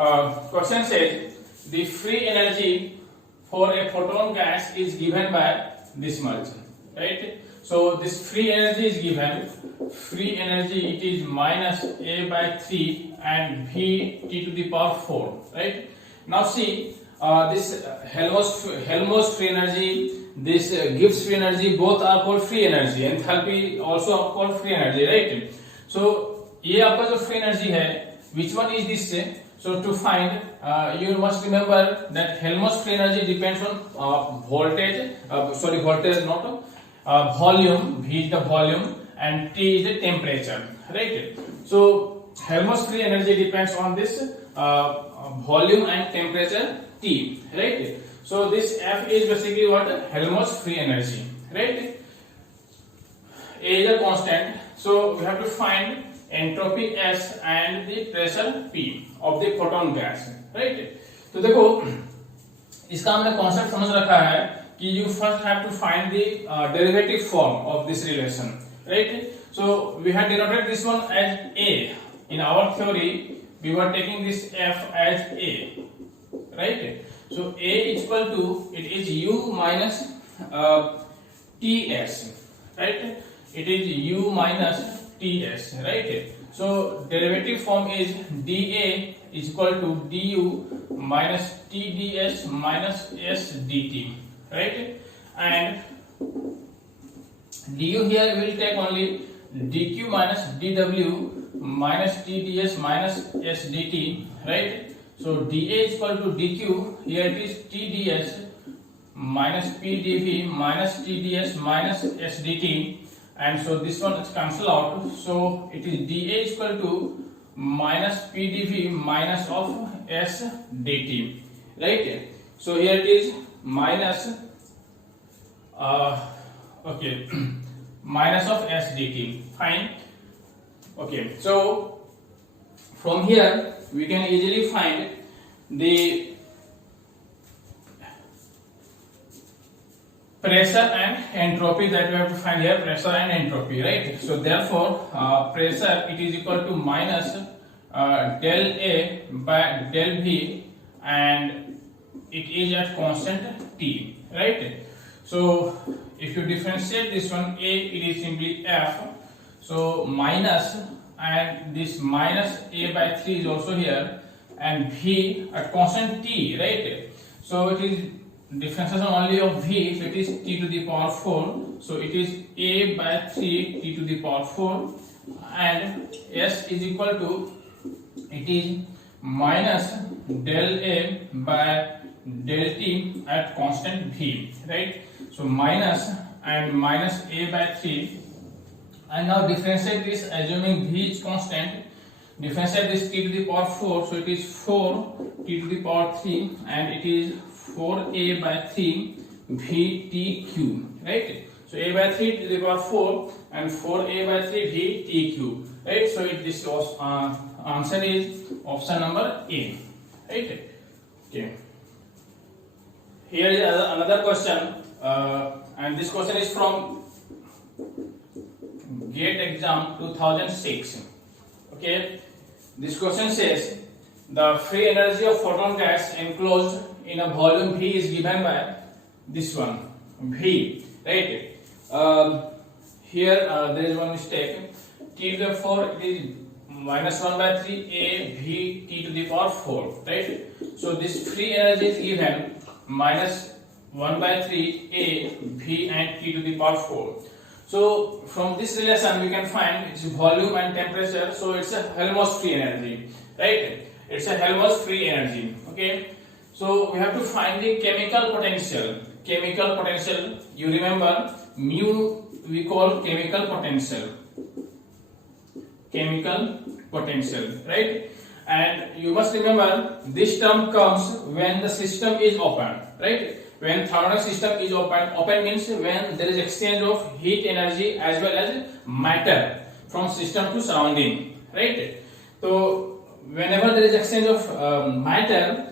Question says the free energy for a photon gas is given by this much, right? So this free energy is given. Free energy it is minus a by 3 and v t to the power 4, right? Now see this Helmholtz free energy, this Gibbs free energy, both are called free energy. Enthalpy also called free energy, right? So ये आपका जो free energy है, which one is this? So to find, you must remember that Helmholtz free energy depends on voltage. Voltage not volume. V is the volume and T is the temperature, right? So Helmholtz free energy depends on this volume and temperature T, right? So this F is basically what? Helmholtz free energy, right? A is a constant, so we have to find entropy S and the pressure P of the photon gas, right? तो देखो इसका हमने concept समझ रखा है कि you first have to find the derivative form of this relation, right? So we had denoted this one as A. In our theory, we were taking this F as A, right? So A is equal to, it is U minus Ts, right? It is U minus Ts, right? So derivative form is dA is equal to du minus Tds minus S dt, right? And du here will take only dq minus dw minus Tds minus S dt, right? So dA is equal to dq, here it is Tds minus Pdv minus Tds minus S dt, and so this one is cancel out, so it is dA is equal to minus Pdv minus of S dt, right? So here it is minus minus of S dt, fine. Okay, so from here we can easily find the pressure and entropy that we have to find here, pressure and entropy, right? So therefore pressure it is equal to minus del A by del V, and it is at constant T, right? So if you differentiate this one, A it is simply F, so minus, and this minus A by 3 is also here, and V at constant T, right? So it is differentiation only of V, so it is T to the power 4, so it is A by 3 T to the power 4, and S is equal to, it is minus del A by del T at constant V, right? So minus and minus A by 3, and now differentiate this assuming V is constant, differentiate this T to the power 4, so it is 4 T to the power 3, and it is 4A by 3 VTQ, right? So A by 3 to the power 4 and 4A by 3 VTQ, right? So this answer is option number A, right? Okay. Here is another question, and this question is from GATE exam 2006. Okay, this question says the free energy of photon gas enclosed in a volume V is given by this one V, right? Here there is one mistake. T to the 4 it is minus 1 by 3 A V T to the power 4, right? So this free energy is given minus 1 by 3 A V and T to the power 4. So from this relation we can find its volume and temperature. So it's a Helmholtz free energy, right? It's a Helmholtz free energy. Okay. So we have to find the chemical potential. Chemical potential. You remember mu we call chemical potential. Chemical potential, right? And you must remember this term comes when the system is open, right? When thermodynamic system is open, open means when there is exchange of heat energy as well as matter from system to surrounding, right? So whenever there is exchange of matter,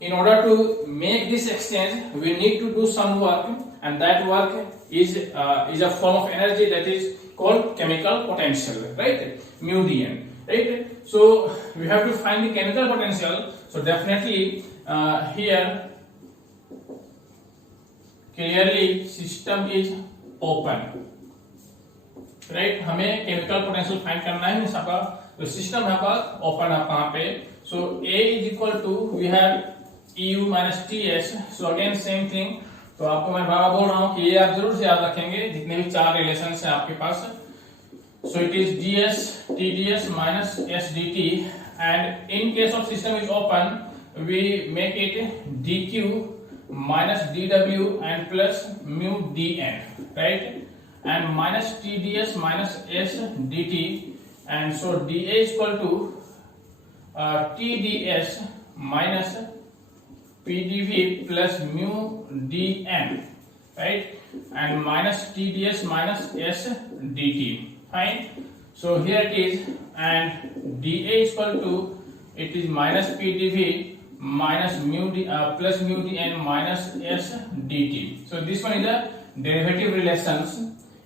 in order to make this exchange, we need to do some work, and that work is a form of energy that is called chemical potential, right? Mu dN. right? So we have to find the chemical potential. So definitely here clearly system is open, right हमें chemical potential find करना है, means आपका जो system है आपका open है कहां पे. So A is equal to we have EU minus TS. So again same thing. तो आपको मैं बार बोल रहा हूं कि ये आप जरूर से याद रखेंगे जितने भी चार रिलेशंस हैं आपके पास. So it is DS TDS minus SDT and in case of system is open we make it DQ minus DW and plus mu DN, right, and minus TDS minus SDT, and so dA is equal to TDS minus PDV plus mu dN, right, and minus TDS minus SDT. Fine. So here it is, and dA is equal to it is minus PDV minus mu d plus mu dN minus SDT. So this one is a derivative relations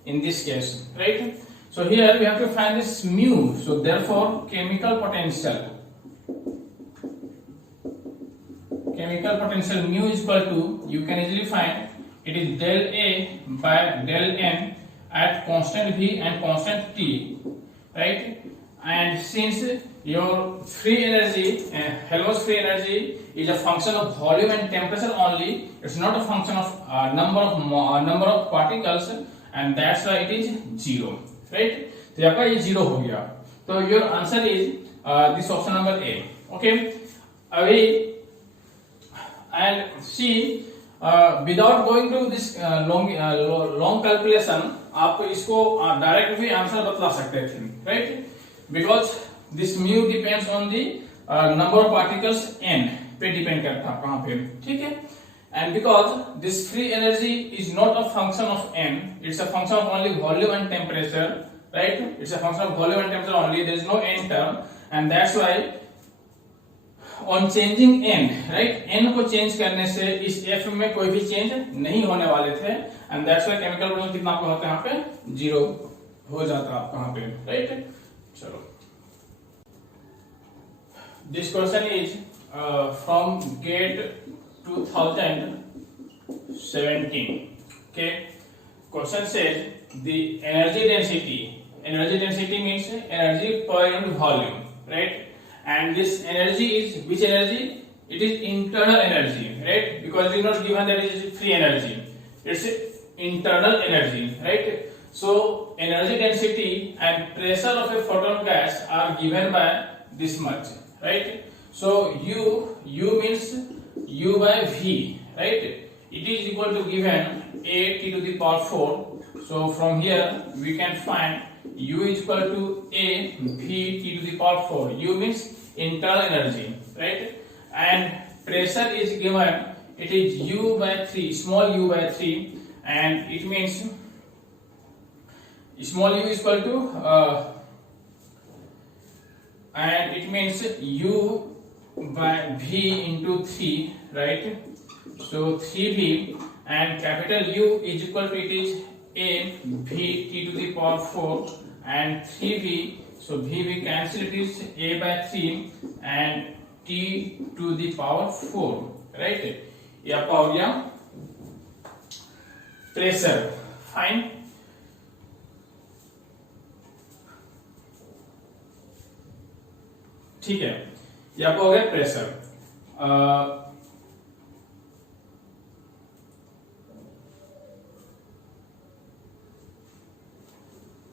in this case, right? So here we have to find this mu. So therefore chemical potential mu is equal to, you can easily find it is del A by del N at constant V and constant T, right? And since your free energy, Helmholtz free energy is a function of volume and temperature only, it's not a function of number of particles, and that's why it is 0, right? तो आपका ये 0 हो गया. तो your answer is this option number A. Okay. अभी and see without going to this long calculation आप इसको direct भी आंसर बतला सकते थे, right? Because this mu depends on the number of particles n पे डिपेंड करता है कहां पे, ठीक है. And because this free energy is not a function of n, it's a function of only volume and temperature, right? It's a function of volume and temperature only. There is no n term, and that's why on changing n, right? n को change करने से इस f में कोई भी change नहीं होने वाले थे, and that's why chemical potential कितना आपका होता है यहाँ पे 0 हो जाता है आपका यहाँ पे, right? चलो. This question is from GATE 2017. Okay, question says the energy density means energy per unit volume, right? And this energy is which energy? It is internal energy, right? Because it is not given that it is free energy, it's internal energy, right? So energy density and pressure of a photon gas are given by this much, right? So U means U by V, right? It is equal to given A T to the power 4. So from here we can find U is equal to A V T to the power 4. U means internal energy, right? And pressure is given, it is U by 3, small u by 3, and it means small u is equal to and it means U by V into 3, right? So 3V, and capital U is equal to it is A V T to the power 4 and 3V. So V cancel, it is A by 3 and T to the power 4, right? ये आपका हो गया pressure. Fine. ठीक है, ये आपका हो गया प्रेशर.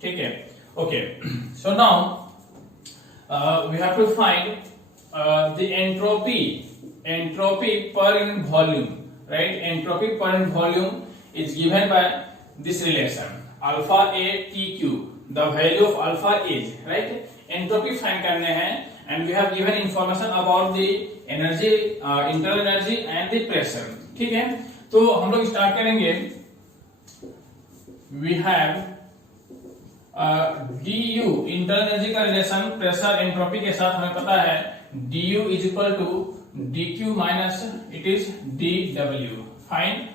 ठीक है. Okay, so now we have to find the entropy per unit volume, right? Entropy per unit volume is given by this relation alpha A TQ. The value of alpha is, right? Entropy find करने हैं, and we have given information about the energy, internal energy and the pressure. ठीक है, तो हम लोग start करेंगे. We have du internal energy का relation pressure entropy के साथ हमें पता है. du is equal to dq minus it is dw. Fine.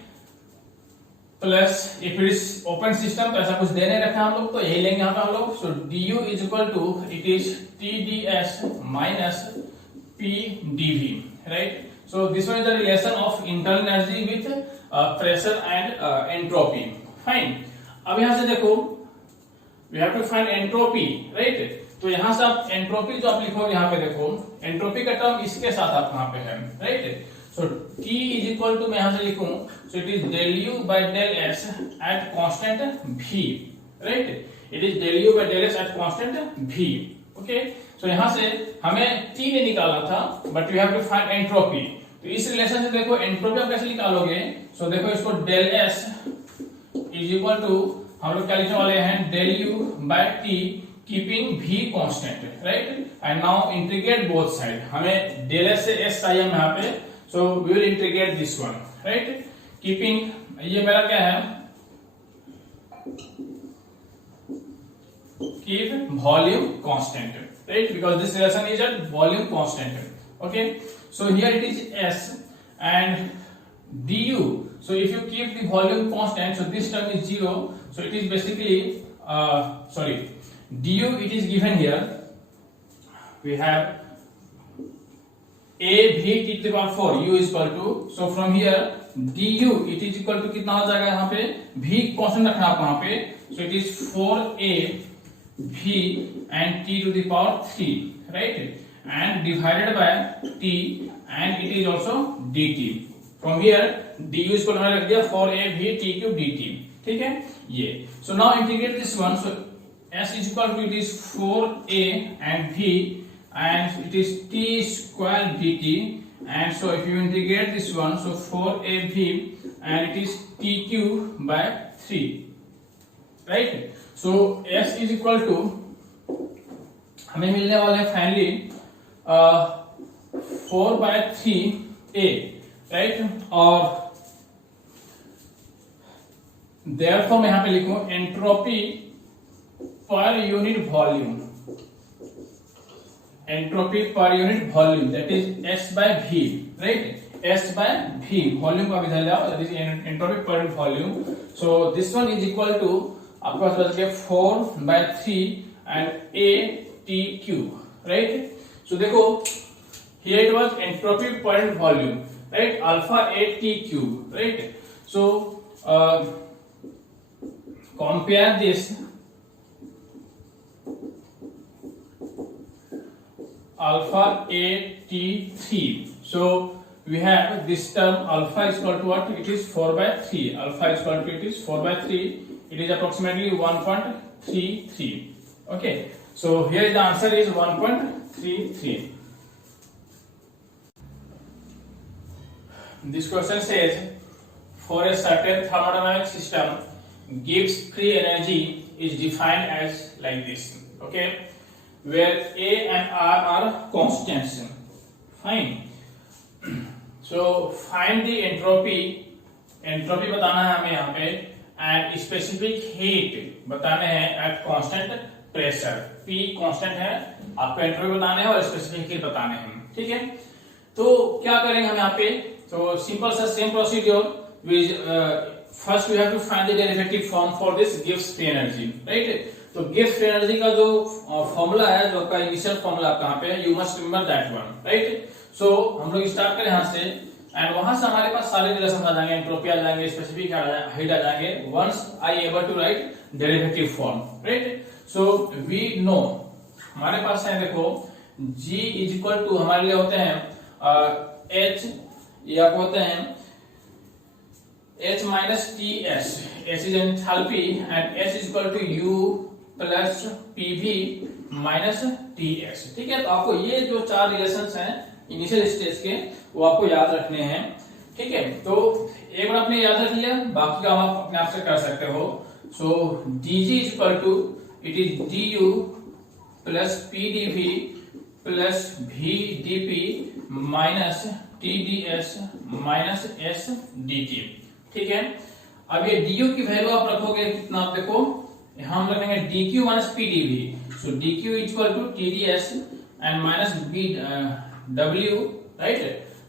Plus if it is open system तो ऐसा कुछ दे नहीं रखा हम लोग, तो यही लेंगे यहाँ पे हम लोग. So du is equal to it is TdS minus PdV, right. So this one is the relation of internal energy with pressure and entropy. Fine. अब यहाँ से देखो we have to find entropy, right. तो यहाँ से आप entropy जो आप लिखोगे यहाँ पे देखो एंट्रोपी का टर्म इसके साथ आप यहाँ पे है, right. So T is equal to मैं यहाँ से लिखूं so it is del U by del S at constant V, right. It is del U by del S at constant V. Okay. So यहाँ से हमें T ने निकालना था but we have to find entropy. तो इस relation से देखो एंट्रोपी आप कैसे निकालोगे. सो देखो इसको del S is equal to हम लोग क्या लिखने वाले हैं del U by T keeping V constant, right. and now integrate both side. हमें del S से S चाहिए यहाँ पे. So we will integrate this one, right? Keeping ये मेरा क्या है keep volume constant, right? Because this relation is at volume constant. Okay, so here it is S and du. So if you keep the volume constant, so this term is 0. So it is basically du it is given here. We have a v t to the power 4 u is equal to, so from here du it is equal to कितना हो जाएगा यहाँ पे v constant रखना आप वहां पे. So it is 4a v and t to the power 3, right, and divided by t and it is also dt. From here du is equal to रख दिया 4a v t cube dt. ठीक है ये. So now integrate this one. So s is equal to it is 4a and v and it is t square dt, and so if you integrate this one so 4ab and it is t cube by 3, right. So s is equal to हमें मिलने वाले हैं finally 4/3a, right. और therefore मैं यहाँ पे लिखूं entropy per unit volume. Entropy per unit volume that is S by V, right. S by V volume का विधान लाओ that is entropy per unit volume. So this one is equal to आपके पास बच गया 4/3 and a t cube, right. So देखो here it was entropy per unit volume, right, alpha a t cube, right. So compare this alpha a t 3. So we have this term alpha is equal to what? It is 4/3. Alpha is equal to it is 4/3. It is approximately 1.33. Okay. So here the answer is 1.33. This question says for a certain thermodynamic system gives free energy is defined as like this. Okay. Where A and R are constants. Fine. So find the entropy. Entropy बताना है हमें यहाँ पे and specific heat बताने हैं at constant pressure. P constant है, आपको entropy बताने हैं और specific heat बताने हैं. ठीक है. तो क्या करेंगे हम यहाँ पे. तो simple सा same procedure. First we have to find the derivative form for this gives free energy, right. तो गिव्स फ्री एनर्जी का जो फॉर्मूला है, जो आपका इनिशियल फॉर्मूला आप कहाँ पे है, you must remember that one, right. So हम लोग स्टार्ट करें यहाँ से एंड वहां से हमारे पास सारे रिलेशन आ जाएंगे, एंट्रोपी आ जाएंगे, स्पेसिफिक हीट आ जाएंगे once I able to write derivative form, right. So we know हमारे पास है देखो G इज इक्वल टू हमारे लिए होते हैं H या होते हैं H minus TS. S is enthalpy and S is equal to U plus PV minus TS. ठीक है. तो आपको ये जो चार रिलेशंस हैं इनिशियल स्टेज के वो आपको याद रखने हैं. ठीक है. तो एक बार आपने याद रख लिया, बाकी का आप अपने आप से कर सकते हो. So DG is equal to it is DU plus PdV plus VdP minus TdS minus SDT. ठीक है. अब ये DU की वैल्यू आप रखोगे कितना, आप देखो हम रखेंगे dq माइनस pdv. So dq is equal to tds and minus w, right.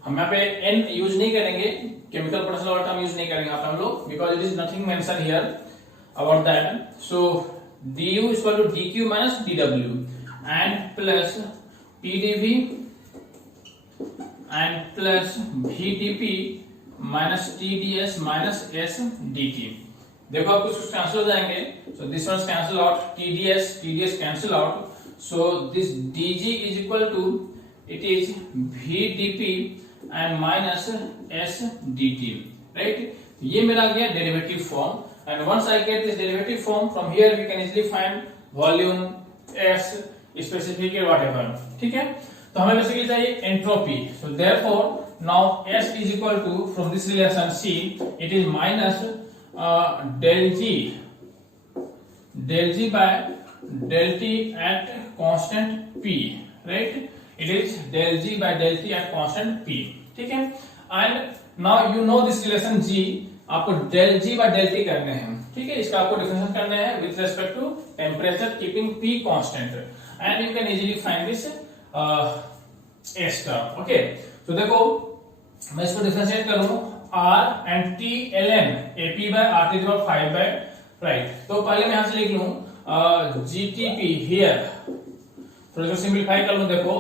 हम यहाँ पे n यूज नहीं करेंगे, केमिकल पोटेंशियल वाला टर्म यूज नहीं करेंगे यहाँ पे हम लोग, because it is nothing mention here about that. So du is equal to dq minus dw and plus pdv and plus vdp minus tds minus sdt. देखो आप कुछ कैंसिल हो जाएंगे, so this one cancel out, tds cancel out, so this dg is equal to, it is vdp and minus sdt, right? ये मेरा गया derivative form, and once I get this derivative form, from here we can easily find volume, s, specific or whatever. ठीक है, तो हमें basically चाहिए entropy. So therefore now s is equal to, from this relation c, it is minus del g by del t at constant p, right? It is del g by del t at constant p. ठीक है, and now you know this relation g, आपको del G by del T करने हैं. ठीक है, इसका आपको differentiate करना है with respect to temperature keeping P constant, and you can easily find this S term. Okay, तो देखो मैं इसको डिफरेंशिएट करूं, R and T L N A P by are T power 5 by, right. तो पहले मैं यहां से लिख लूं जी टी पी हियर, थोड़ा सा सिंपलीफाई कर लूं. देखो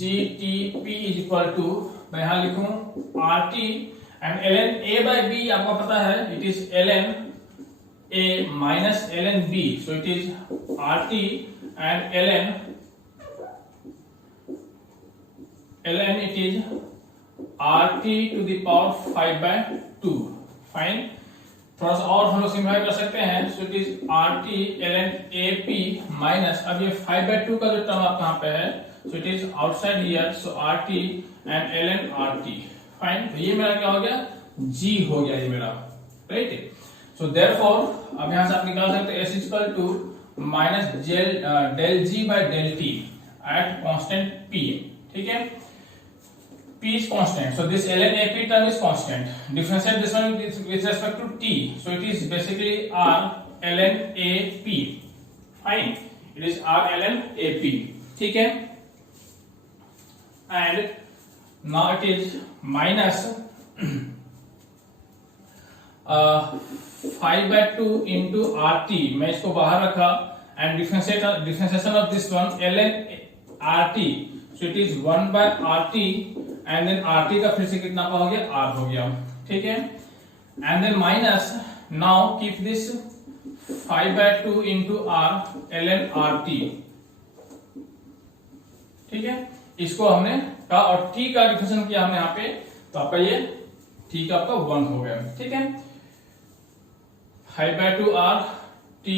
G T P is equal to, मैं यहां लिखूं R T and ln a by b आपको पता है, it is ln a minus ln b, so it is rt and ln it is rt to the power 5 by 2. Fine, थोड़ा सा और हम लोग सिंप्लीफाई कर सकते हैं, so it is rt ln ap minus, अब ये 5 by 2 का जो टर्म आपका यहाँ पे है, so it is outside here, so rt and ln rt. Fine, तो ये मेरा क्या हो गया, g हो गया ये मेरा, राइट. सो देयरफॉर अब यहां से आप निकाल सकते हैं s equal to minus del g by del t at constant p. ठीक है, p is constant, so this ln ap term is constant. Differentiate this one with respect to t, so it is basically r ln ap. Fine, it is r ln ap. ठीक है, and now it is minus 5 by 2 into RT, मैं इसको बाहर रखा, and differentiation of this one ln RT, so it is 1 by RT, and then RT का फिर से कितना हो गया, R हो गया. ठीक है, and then minus, now keep this 5 by 2 into R ln RT. ठीक है, इसको हमने का और t का डिफरेंशिएशन किया हमने यहाँ पे, तो आपका ये t का आपका 1 हो गया. ठीक है, 5 by 2 r t,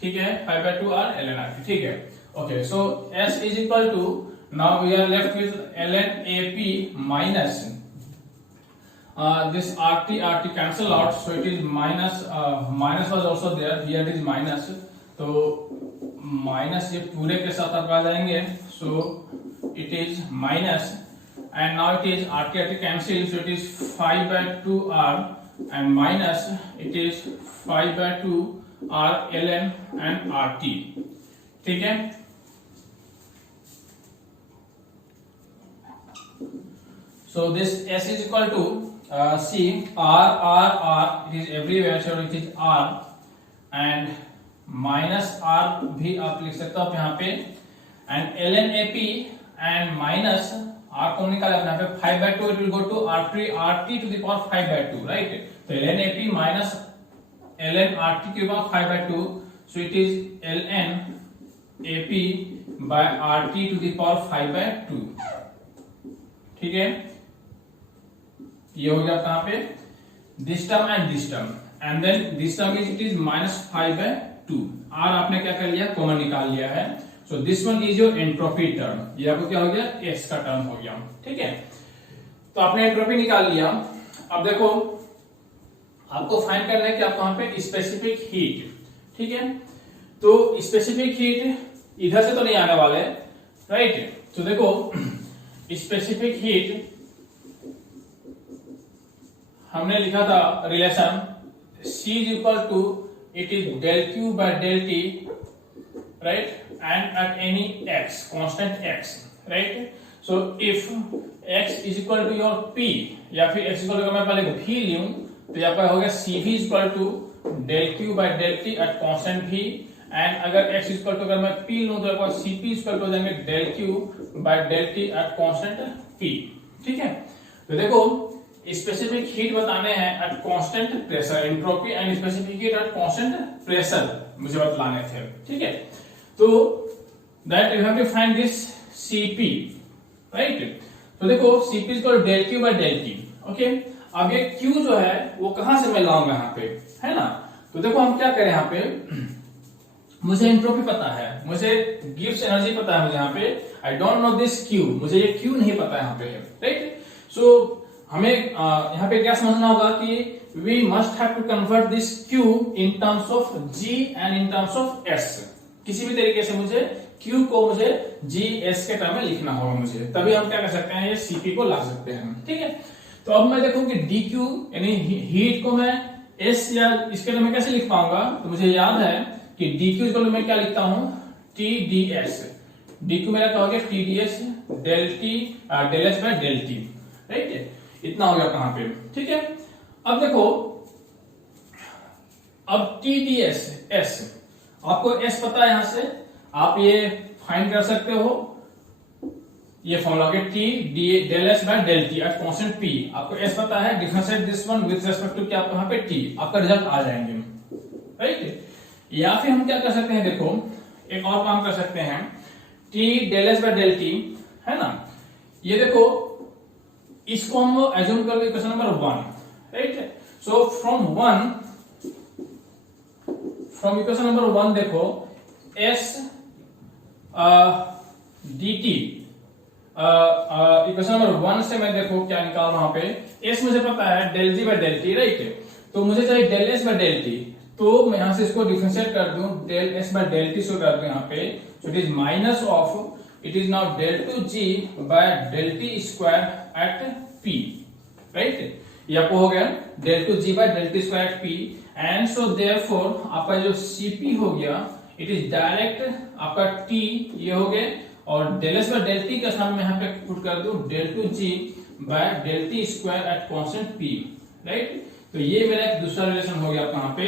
ठीक है, 5 by 2 r ln rt. ठीक है, okay. So s is equal to, now we are left with ln ap minus this rt cancel out, so it is minus, minus was also there, here it is minus, तो minus ये पूरे के साथ आप आ जाएंगे, so it is minus, and now it is rt cancel, so it is 5 by 2 r and minus it is 5 by 2 r ln and rt. ठीक है, so this s is equal to see r, it is everywhere, so it is r and minus r भी आप लिख सकते हो आप यहाँ पे, and ln ap and minus r को निकाला यहाँ पे 5 by 2, it will go to rt to the power 5 by 2, right? तो ln ap minus ln rt to the power 5 by 2, so it is ln ap by rt to the power 5 by 2. ठीक है, ये हो गया आपका यहाँ पे this term and this term, and then this term is it is minus 5 by 2. r आपने क्या कर लिया, कॉमन निकाल लिया है, so this one is your entropy term. ये आपको क्या हो गया, s का टर्म हो गया. ठीक है, तो आपने एंट्रोपी निकाल लिया. अब देखो आपको फाइंड करना है कि आपको वहां पे स्पेसिफिक हीट. ठीक है, तो स्पेसिफिक हीट इधर से तो नहीं आने वाले, राइट. तो देखो स्पेसिफिक हीट हमने लिखा था relation C is equal to, it is del Q by del T, right, and at any x, constant x, right. So if x is equal to your p या फिर x equal to मैं पहले v लूं तो यहाँ पर हो गया cv is equal to del q by del t at constant v and अगर x इज इक्वल टू अगर मैं p लूं तो एक बार cp इज इक्वल टू हो जाएंगे del q by del t at constant p। ठीक है, तो देखो स्पेसिफिक हीट बताने हैं at constant pressure, entropy and specific heat at constant pressure मुझे बतलाने थे। ठीक है, तो that you have to find this Cp, right. तो देखो Cp is equal del q by del t। Okay, अब ये Q जो है वो कहां से मैं लाऊंगा यहाँ पे, है ना। तो देखो हम क्या करें यहाँ पे, मुझे एंट्रोपी पता है, मुझे गिब्स एनर्जी पता है, मुझे यहाँ पे I don't know this Q, मुझे ये Q नहीं पता यहाँ पे, राइट। सो हमें यहाँ पे क्या समझना होगा कि we must have to convert this Q in terms of G and in terms of S। किसी भी तरीके से मुझे Q को मुझे G S के टर्म में लिखना होगा मुझे, तभी हम क्या कर सकते हैं, ये Cp को ला सकते हैं। ठीक है, तो अब मैं देखूं कि dq यानी हीट को मैं S या इसके टर्म में कैसे लिख पाऊंगा, तो मुझे याद है कि dq इक्वल टू मैं क्या लिखता हूं, Tds। dq मेरा क्या हो गया, Tds del t del s by del t, right. इतना हो गया कहां पे। ठीक है, अब देखो अब Tds S, आपको S पता है, यहां से आप ये फाइंड कर सकते हो, ये फॉर्मूला के T del S by del T at constant P। आपको S पता है, differentiate this one with respect to क्या, आपको यहाँ पे T, आपका रिजल्ट आ जाएंगे, राइट। या फिर हम क्या कर सकते हैं, देखो एक और काम कर सकते हैं, T del S by del T, है ना। ये देखो इसको हम एज्यूम कर equation number 1, right. So from equation number 1 देखो S dt इक्वेशन नंबर 1 से मैं देखो क्या निकाल रहा हूं पे, S मुझे पता है del G by del T, right. तो मुझे चाहिए del S by del T, तो मैं यहां से इसको डिफरेंशिएट कर दूं, del S by del T से कर दूं यहाँ पे, so it is minus of, it is now del 2G by del T square eight P, right. ये आपको हो गया del 2G by del T square eight P, and so therefore आपका जो Cp हो गया, इट इज डायरेक्ट आपका T ये हो गया, और del S by del T का सामने मैं यहाँ पे पुट कर दूं del 2G by del T square eight constant P, right. तो ये मेरा एक दूसरा रिलेशन हो गया आपका यहाँ पे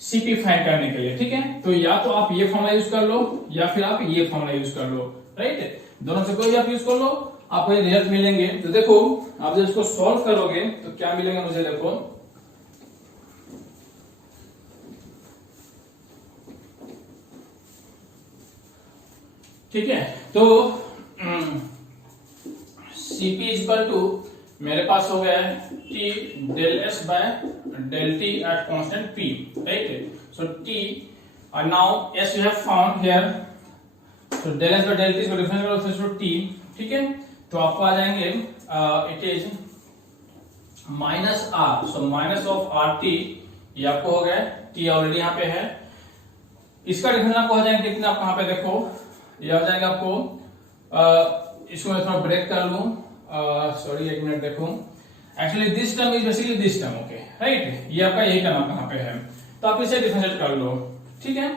Cp फाइंड करने के लिए। ठीक है, तो या तो आप ये फॉर्मूला यूज कर लो या फिर आप ये फॉर्मूला यूज कर लो, राइट। दोनों से कोई भी आप यूज कर लो, आपको ये रिजल्ट मिलेंगे। तो देखो आप जब इसको सॉल्व करोगे तो क्या मिलेगा मुझे, देखो ठीक है। तो Cp इज इक्वल टू मेरे पास हो गया है T del S by del T at constant P, right? So T now S you have found here, so del S by del T is different also T, ठीक है। तो आपको आ जाएंगे it is minus R, so minus of RT, ये आपको हो गया T ऑलरेडी यहाँ पे है, इसका डिफरेंस आपको हो जाएगा कितना, आप कहाँ पे देखो ये हो जाएगा आपको, इसको मैं थोड़ा ब्रेक कर लूं, सॉरी एक मिनट देखो, actually this term is basically this term, okay right, ये आपका यही टर्म कहां पे है, तो आप इसे डिफरेंशिएट कर लो। ठीक है,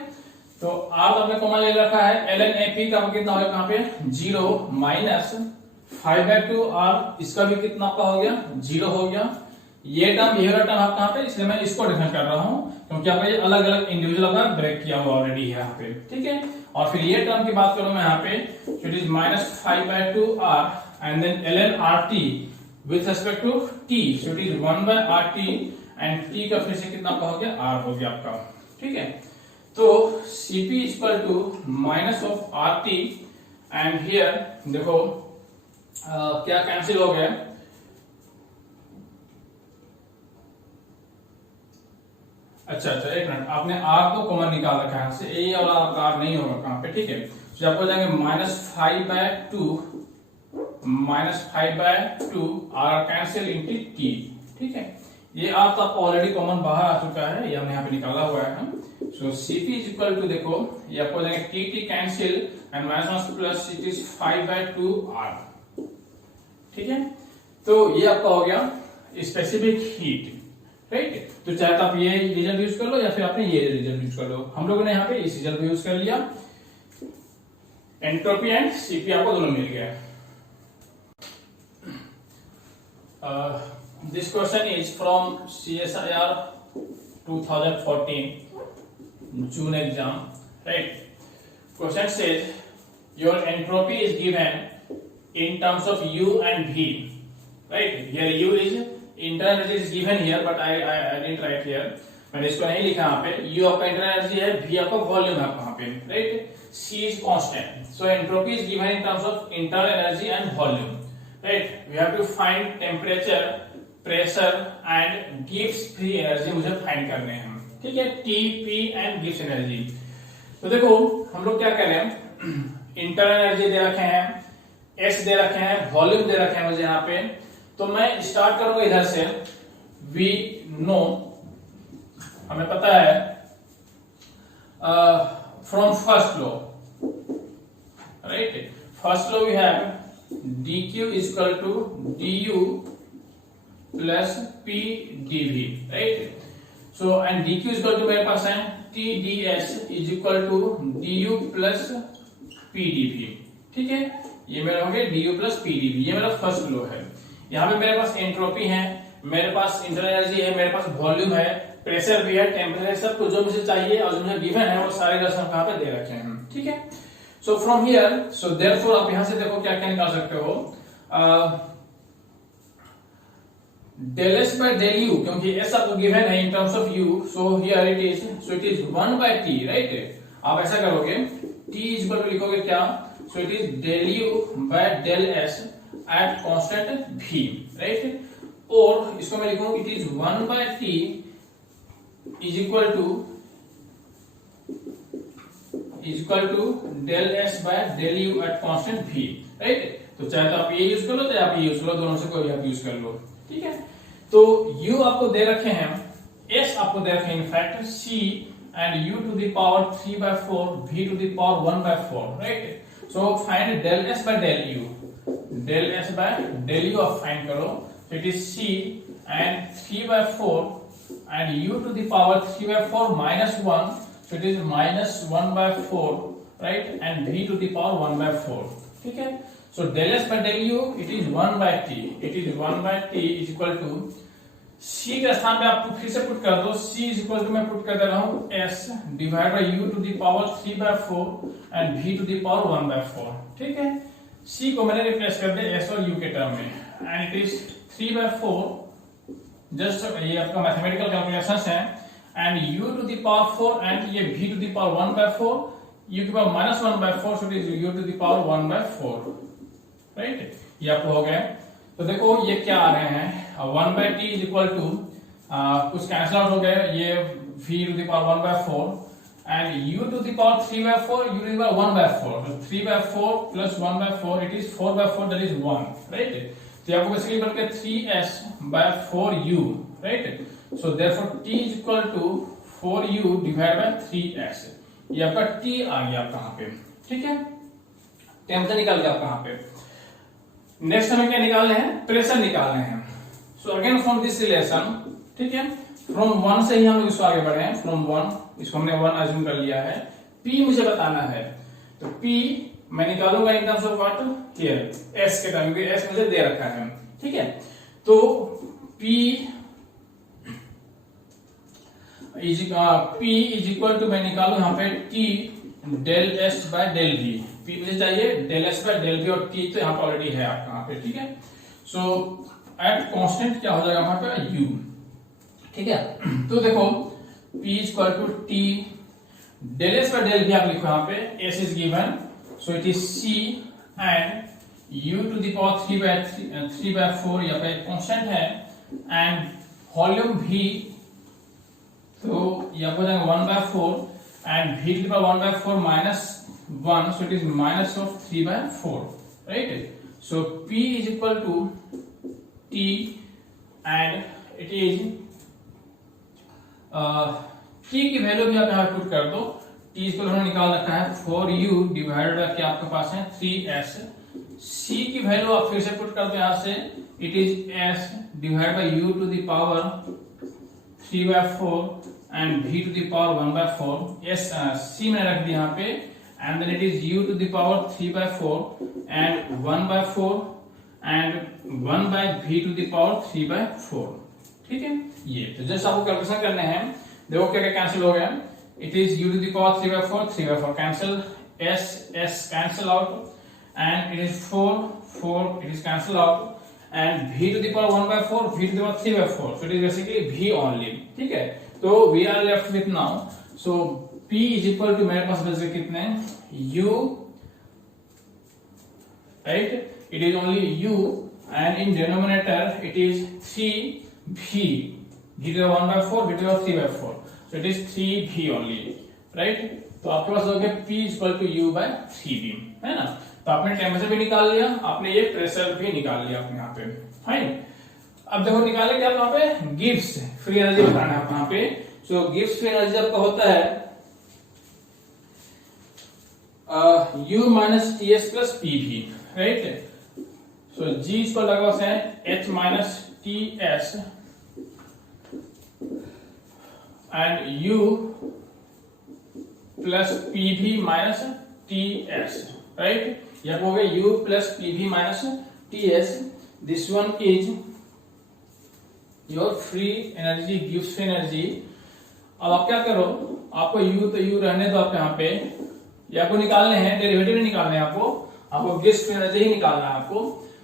तो R आपने कॉमन ले रखा है, ln AP का कितना हो गया कहां पे 0 माइनस 5/2 R, इसका भी कितना आपका हो गया 0 हो गया। ये टर्म ये वाला टर्म आप कहां पे, इसलिए मैं इसको डिफरेंशिएट कर रहा हूं क्योंकि आपका ये अलग अलग इंडिविजुअल आपका ब्रेक किया हुआ ऑलरेडी है यहाँ पे। ठीक है, और फिर ये टर्म की बात करूं मैं यहाँ पे, it is minus 5/2 R and then ln RT with respect to T, so it is 1/RT and T का फिर से कितना हो गया R हो गया आपका। ठीक है, तो Cp equal to minus of RT and here देखो क्या कैंसिल हो गया, अच्छा एक मिनट, आपने R तो कॉमन निकाल रखा है यहाँ से, ये वाला आपका R नहीं होगा कहां पे। ठीक है, तो आपको जाएंगे -5/2 R कैंसिल इंटू T। ठीक है, ये R तो आपको ऑलरेडी कॉमन बाहर आ चुका है, ये हमने यहाँ पे निकाला हुआ है। सो Cp इज इक्वल टू देखो ये आपको जाएंगे T cancel and minus plus it is 5/2 R। ठीक है, तो ये आपका हो गया स्पेसिफिक हीट, राइट। तो चाहे तो आप ये रिजल्ट यूज कर लो या फिर आपने ये रिजल्ट यूज कर लो, हम लोगों ने यहाँ पे इस रिजल्ट को यूज कर लिया। एंट्रोपी एंड सीपी आपको दोनों मिल गया। This question is from CSIR 2014 June exam, right? Question says your entropy is given in terms of U and V, right? Here U is internal energy is given here, but I didn't write here. मैंने इसको नहीं लिखा यहाँ पे। U आपका internal energy है, V आपका volume है वहाँ पे, right? C is constant, so entropy is given in terms of internal energy and volume, right? We have to find temperature, pressure and Gibbs free energy मुझे find करने हैं, ठीक है? T, P and Gibbs energy। तो देखो हम लोग क्या कर रहे हैं, इंटरनल एनर्जी दे रखे हैं, S दे रखे हैं, वॉल्यूम दे रखे हैं मुझे यहाँ पे। तो मैं स्टार्ट करूंगा इधर से। वी नो, हमें पता है from first law, right? First law we have dq is equal to du plus p dv, right? So and dq is equal to मेरे पास है t ds is equal to du plus p dv, ठीक है? ये मेरा हो गया du plus p dv, ये मेरा फर्स्ट लॉ है। यहाँ पे मेरे पास एंट्रोपी है, मेरे पास इंटरनल एनर्जी है, मेरे पास वॉल्यूम है, प्रेशर भी है, टेम्परेचर, सब कुछ जो मुझे चाहिए और जो मुझे गिवन है वो सारे रसम कहाँ पे दे रखे हैं, ठीक है? So from here, so therefore आप यहां से देखो क्या क्या निकाल सकते हो, del S by del U, क्योंकि एस आपको गिवन है in terms of U, so here it is 1 by T, right? आप ऐसा करोगे, टी इज इक्वल टू लिखोगे क्या, so it is del U by del S at constant v, right? और इसको मैं लिखूंगा it is 1 by T is equal to del S by del U at constant v, right? तो चाहे तो आप ये यूज कर लो, चाहे आप ये यूज कर लो, दोनों से कोई आप यूज कर लो, ठीक है? तो u आपको दे रखे हैं, s आपको दे रखे हैं in fact c and u to the power 3 by 4, v to the power 1 by 4, right? So find del s by del u, del s by del u आप फाइंड करो, so it is c and 3 by 4 and u to the power 3 by 4 minus 1, so it is minus 1 by 4, right? And v to the power 1 by 4, ठीक है? So del s by del u it is 1 by t, it is 1 by t is equal to c के स्थान पे आप फिर से put कर दो, c is equal to मैं पुट कर दे रहा हूं s divide by u to the power 3 by 4 and v to the power 1 by 4, ठीक है? c को मैंने रिप्लेस कर दिया s और u के टर्म में, and it is 3 by 4, just ये आपका मैथमेटिकल कैलकुलेशंस है, and u to the power 4 and ये v to the power 1 by 4, u की power minus 1 by 4, so it is u to the power 1 by 4, right? ये आपको हो गया। तो देखो ये क्या आ रहे हैं, 1 by t is equal to कुछ कैंसिल आउट हो गए, ये v to the power 1 by 4 and u to the power 3 by 4, u to the power 1 by 4, so 3 by 4 plus 1 by 4, it is 4 by 4, that is 1, right? तो आपको basically बन गया 3s by 4u, right? So therefore t is equal to 4u divided by 3s, ये आपका t आ गया आप कहां पे, ठीक है? टेम्परेचर निकाल गया आप कहां पे। नेक्स्ट हमें क्या निकालने हैं, प्रेशर निकालने हैं। So again from this relation, ठीक है? फ्रॉम 1 से ही हम लोग इसको आगे बढ़े हैं, फ्रॉम 1, इसको हमने 1 अज्यूम कर लिया है। P मुझे बताना है, तो P मैं निकालूंगा इन terms of what, here S के टर्म, क्योंकि S मुझे दे रखा है, ठीक है? तो P इज इक्वल टू मैं निकालू यहाँ पे T del S by del V, P मुझे चाहिए del S by del V, और T तो यहाँ पे ऑलरेडी है आपका यहाँ पे, ठीक है? सो एट कांस्टेंट क्या हो जाएगा वहां पे U, ठीक है? तो देखो P is equal to T del S by del V, आप लिखो यहाँ पे S is given, so it is C and U to the power 3 by 4 यहाँ पे कांस्टेंट है, एंड वॉल्यूम V, तो यहाँ हो जाएगा 1 by 4 and v to the power 1 by 4 minus 1, so it is minus of 3 by 4, right? So P is equal to T and it is T की value भी आप यहाँ पुट कर दो, T इसको हमने निकाल रखा है 4u डिवाइडेड बाय क्या आपके पास है 3s, C की वैल्यू आप फिर से पुट कर दो यहाँ से, it is s divided by u to the power 3 by 4 and v to the power 1 by 4, yes, C मैंने रख दिया यहाँ पे, and then it is u to the power 3/4 and 1/4 and 1 by v to the power 3/4. ठीक है, ये तो just आपको कैलकुलेशन करने हैं। देखो क्या क्या कैंसिल हो गया, it is u to the power 3/4 cancel, s cancel out and it is 4 it is cancelled out and v to the power 1/4 v to the power 3/4, so it is basically v only। ठीक है, तो we are left with now, so p is equal to मेरे पास बचे कितने u, right, it is only u and in denominator it is 3v, v to the 1/4 v to the 3/4, so it is 3v only, right। तो आपके पास हो गया p is equal to u by 3v, है ना। तो आपने temperature भी निकाल लिया, आपने ये प्रेशर भी निकाल लिया अपने यहाँ पे, फाइन। अब देखो निकाले क्या वहां पे गिब्स फ्री एनर्जी बताना है यहाँ पे। सो गिब्स फ्री एनर्जी आपका होता है u minus T S plus P V, right. So G इसको लगा है h minus T S and u plus P V minus T S, right. यह हो गया u plus P V minus T S, this one is your free energy, gives free energy. अब आप क्या करो, आपको u तो u रहने दो आप यहाँ पे, ये आपको निकालने हैं, डेरिवेटिव नहीं निकालने हैं आपको गिव्स फ्री एनर्जी ही निकालना है आपको।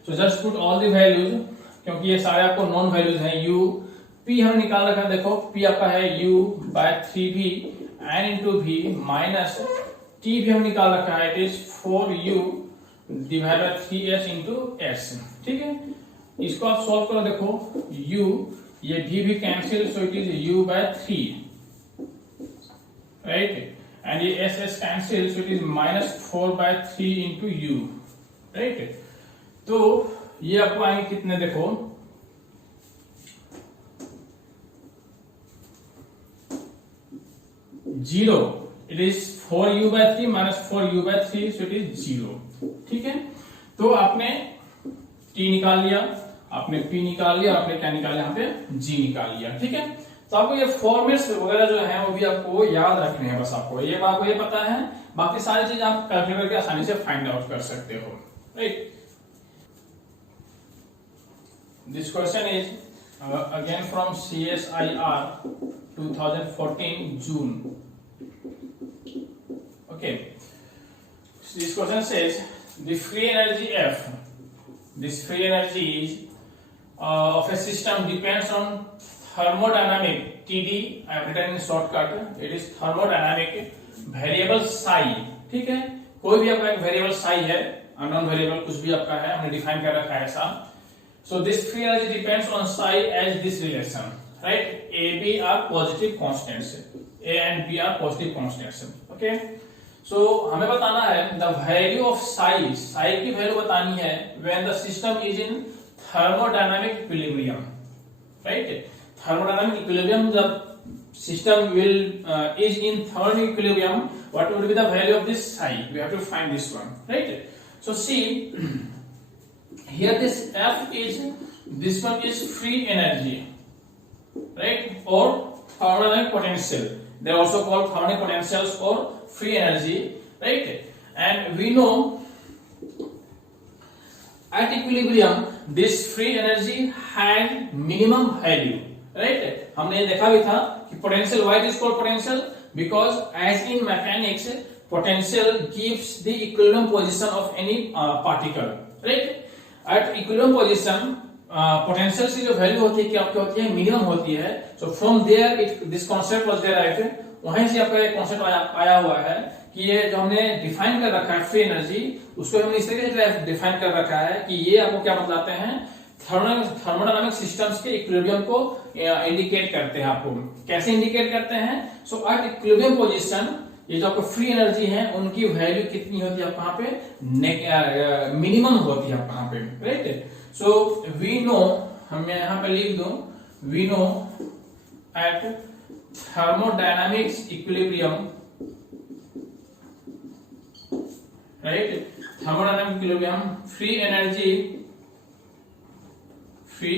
So just put all the values, क्योंकि ये सारे आपको नॉन वैल्यूज हैं। u p हमने निकाल रखा है, देखो p आपका है u by 3v n into v minus t भी हम निकाल रखा है, it is 4u divide by 3s into s। ठीक है, इसको आप सॉल्व करो, देखो u ये भी cancel, so it is u by 3, right, and ये s cancel, so it is minus 4/3 into u, right. तो ये आपको आएंगे कितने, देखो 0, it is 4u/3 minus 4u/3, so it is 0। ठीक है, तो आपने t निकाल लिया, आपने p निकाल लिया, आपने क्या निकाल लिया यहाँ पे g निकाल लिया। ठीक है, तो आपको ये फॉर्मेट्स वगैरह जो है वो भी आपको याद रखने हैं, बस आपको ये पता है, बाकी सारी चीज आप कैलकुलेट करके आसानी से फाइंड आउट कर सकते हो, right. This question is again from CSIR 2014 June। Okay, so this question says the free energy F, this free energy is of a system depends on thermodynamic TD, I have written in shortcut, it is thermodynamic variable psi। ठीक है, कोई भी आपका एक variable psi है, unknown variable कुछ भी आपका है, हमने डिफाइन कर रखा है ऐसा। So this free energy depends on psi as this relation, right? A, B are positive constants, A and B are positive constants, okay? So हमें बताना है the value of psi की वैल्यू बतानी है when the system is in thermodynamic equilibrium, right? Thermodynamic equilibrium, the system will is in thermodynamic equilibrium, what would be the value of this psi? We have to find this one, right? So see, here this F is, this one is free energy, right, or thermodynamic potential. They are also called thermodynamic potentials or free energy, right? And we know at equilibrium this free energy had minimum value, right? हमने देखा भी था कि potential, why it is called potential, because as in mechanics potential gives the equilibrium position of any particle, right? At equilibrium position potential की जो value होती है क्या होती है, मिनिमम होती है। So from there it this concept was there, वहीं से आपका ये कॉन्सेप्ट आया हुआ है कि ये जो हमने डिफाइन कर रखा है फ्री एनर्जी, उसको हमने इस तरीके से डिफाइन कर रखा है कि ये आपको क्या बताते हैं, थर्मोडायनामिक सिस्टम्स के इक्विलिब्रियम को इंडिकेट करते हैं। आपको कैसे इंडिकेट करते हैं, सो एट इक्विलिब्रियम पोजीशन ये जो आपको फ्री एनर्जी है उनकी वैल्यू कितनी होती है आपको यहाँ पे, मिनिमम होती है आपको यहाँ पे, राइट। सो वी नो, हम यहाँ पे लिख दूं, we know at thermodynamics equilibrium, right, thermodynamic equilibrium free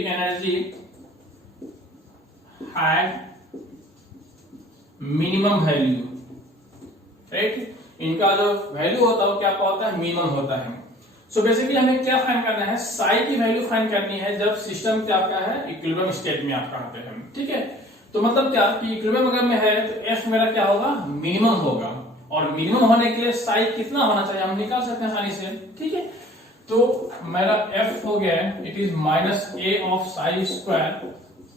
energy had minimum value, right. इनका जो वैल्यू होता है वो क्या होता है, मिनिमम होता है। सो बेसिकली हमें क्या फाइंड करना है, साई की वैल्यू फाइंड करनी है जब सिस्टम क्या क्या है, इक्विलिब्रियम स्टेट में आप कहते हैं, ठीक है। तो मतलब क्या कि इक्विलिब्रियम अगर में है तो एफ मेरा क्या होगा, मिनिमम होगा, और मिनिमम होने के लिए साई कितना होना चाहिए हम निकाल सकते हैं आसानी से, ठीक है। तो मेरा एफ हो गया, it is minus A of psi square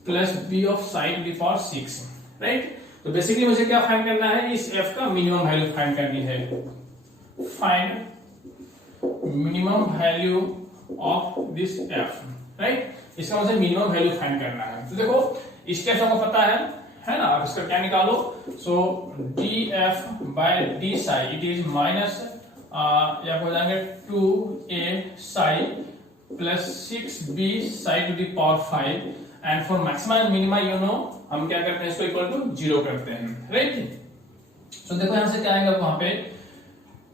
plus B of psi to the power 6, right. तो बेसिकली मुझे क्या फाइंड करना है, इस एफ का मिनिमम वैल्यू फाइंड करनी है। Find minimum value of this F, right. इसका मुझे मिनिमम वैल्यू फाइंड करना है। तो देखो स्टेप हमको पता है ना, अब इसका क्या निकालो। So d F by d psi it is minus या हो जाएंगे 2a psi plus 6b psi to the power 5, and for maximum and minima you know हम क्या करते हैं, इसको इक्वल टू 0 करते हैं, राइट। सो देखो यहां से क्या आएगा, वहां पे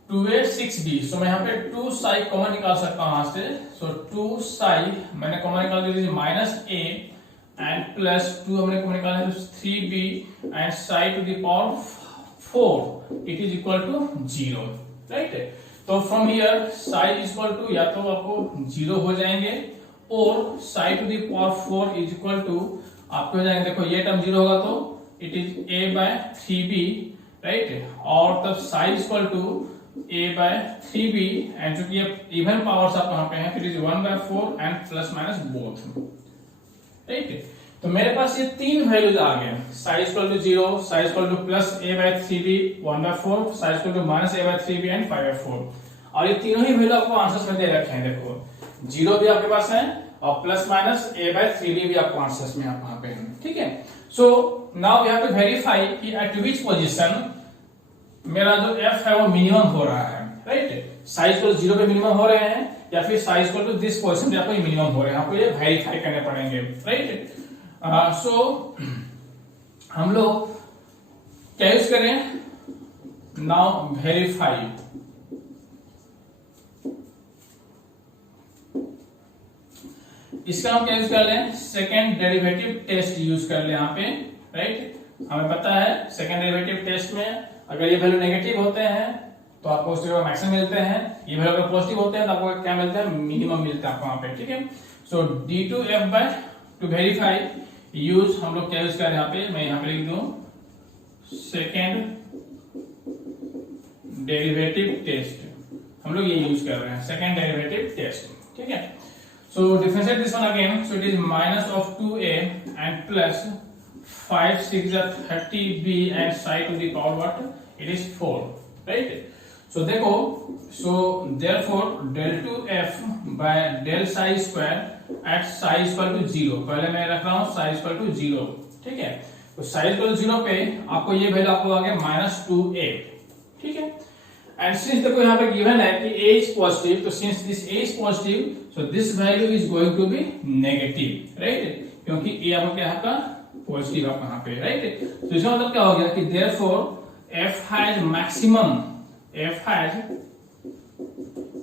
2a 6b, सो मैं यहाँ पे 2 साई कॉमन निकाल सकता हूं वहां से। सो 2 साई मैंने कॉमन निकाल दिया, माइनस a एंड प्लस 2 हमने कॉमन निकाला है 3b and psi to the power 4 it is equal to 0, right. तो from here psi is equal to या तो आपको 0 हो जाएंगे, और psi to the power 4 is equal to आपको हो जाएंगे, देखो ये टर्म 0 होगा तो it is a by 3b, right. और तब psi is equal to a by 3b, and चूंकि ये इवन पावर्स आप वहां पे हैं, it is 1 by 4 and plus minus both, right. तो मेरे पास ये तीन वैल्यूज आ गए, psi equal to 0, psi equal to plus a by 3b 1 by 4, psi equal to minus a by 3b and 5 by 4, और ये तीनों ही वैल्यू आपको आंसर्स में दे रखे हैं। देखो 0 भी आपके पास है और plus minus a by 3b भी आपको आंसर्स में आप वहां पे हैं, ठीक है। So now we have to verify कि एट विच पोजीशन मेरा जो f है वो मिनिमम हो रहा है, राइट। साई इक्वल टू 0 पे मिनिमम हो रहे हैं, या फिर psi equal to this position पे आपको मिनिमम हो रहे हैं, आपको ये वेरीफाई करने पड़ेंगे, राइट। सो हम लोग क्या यूज करें, नाउ वेरीफाई। इसका हम क्या यूज कर लें, सेकेंड डेरिवेटिव टेस्ट यूज कर ले यहाँ पे, राइट। हमें पता है सेकेंड डेरिवेटिव टेस्ट में अगर ये वैल्यू नेगेटिव होते हैं तो आपको उसके मैक्सिमम मिलते हैं, ये वैल्यू अगर पॉजिटिव होते हैं तो आपको क्या मिलता है, मिनिमम मिलता है आपको वहां पे, ठीक है। सो d2f by two verify use हम लोग क्या यूज कर रहे हैं यहाँ पे, मैं यहाँ पे लिख दूं सेकेंड डेरिवेटिव टेस्ट, हम लोग ये यूज कर रहे हैं सेकेंड डेरिवेटिव टेस्ट, ठीक है। So differentiate this one again, so it is minus of 2a and plus 5 6 30b and psi to the power what it is 4, right. So देखो, so therefore del 2f by del psi square at psi equal to 0, पहले मैं रख रहा हूं Sai equal to 0, ठीक है। तो Sai equal to 0 पे आपको ये वैल्यू आपको आ गया माइनस 2a, ठीक है। एंड सिंस देखो यहाँ पे गिवन है कि a इज पॉजिटिव, तो since this a is positive so this value is going to be negative, right, क्योंकि a आपको क्या है पॉजिटिव आप यहाँ पे, राइट। तो इसका मतलब क्या हो गया कि therefore f has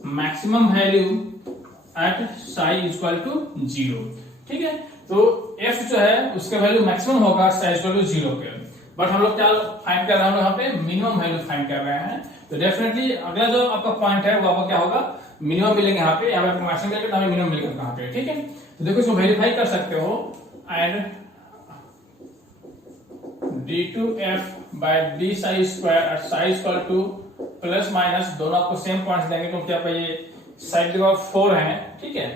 maximum value at psi equal to 0, ठीक है। तो f जो है उसका वैल्यू मैक्सिमम होगा साई इक्वल टू 0 पे, बट हम लोग क्या फाइंड कर रहे हैं, यहाँ पे मिनिमम वैल्यू फाइंड कर रहे हैं। तो डेफिनेटली अगला जो आपका पॉइंट है वो आपको क्या होगा, मिनिमम मिलेंगे यहाँ पे, यहाँ पे मैक्सिमम मिलेगा, हमें मिनिमम मिलेगा कहाँ पे, ठीक है। तो देखो इसको वेरीफाई कर सकते हो, and d2f by d psi square at psi equal to plus minus दोनों आपको सेम पॉइंट्स देंगे, क्योंकि आप ये साइड की पावर 4 है, ठीक है।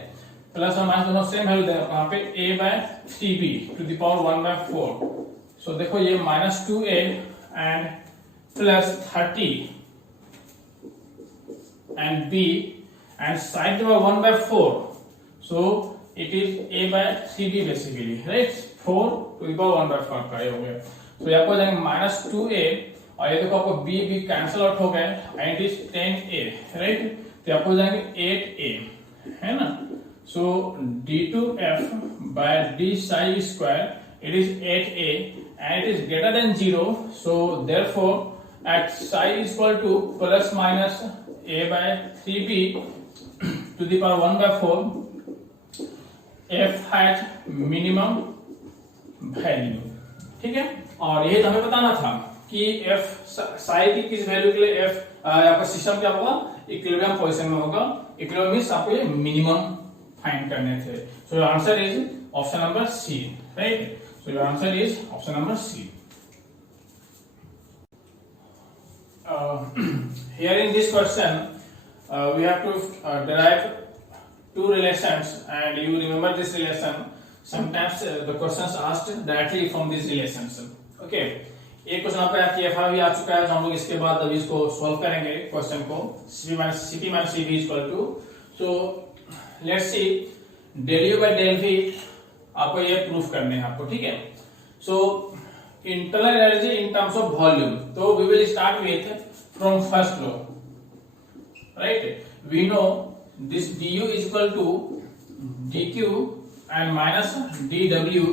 प्लस और माइनस दोनों सेम वैल्यू देंगे यहाँ पे a by 3b to the power 1 by 4। So देखो ये minus 2a and plus 30 and b and psi की power 1 by 4, so it is a by 3b basically, right. 4 to the power 1 by 4 का ये हो गया। तो यहाँ पर जाएंगे माइनस 2a, और ये देखो आपको b कैंसिल आउट हो गए, and it is 10a, right. तो आपको जाएंगे 8a, है ना। So d2f by d psi square it is 8a and it is greater than 0, so therefore at psi equal to plus minus a by 3b to the power 1 by 4 f has minimum value, ठीक है। और यही तो हमें बताना था कि f Sai की किस वैल्यू के लिए f आपका सिस्टम क्या होगा, इक्विलिब्रियम पोजीशन में होगा। इक्विलिब्रियम मींस आपको ये मिनिमम फाइंड करने थे। So your answer is option number C, right. So your answer is option number C. Here in this question, we have to derive two relations, and you remember this relation. Sometimes the questions asked directly from these relations. Okay, एक question आपका TFR भी आ चुका है, तो हम लोग इसके बाद अभी इसको सॉल्व करेंगे क्वेश्चन को। CP minus CB is equal to, so let's see, del U by del V आपको ये प्रूफ करने हैं आपको, ठीक है। So internal energy in terms of volume, so we will start with from first law, right? We know this du is equal to dq and minus dw,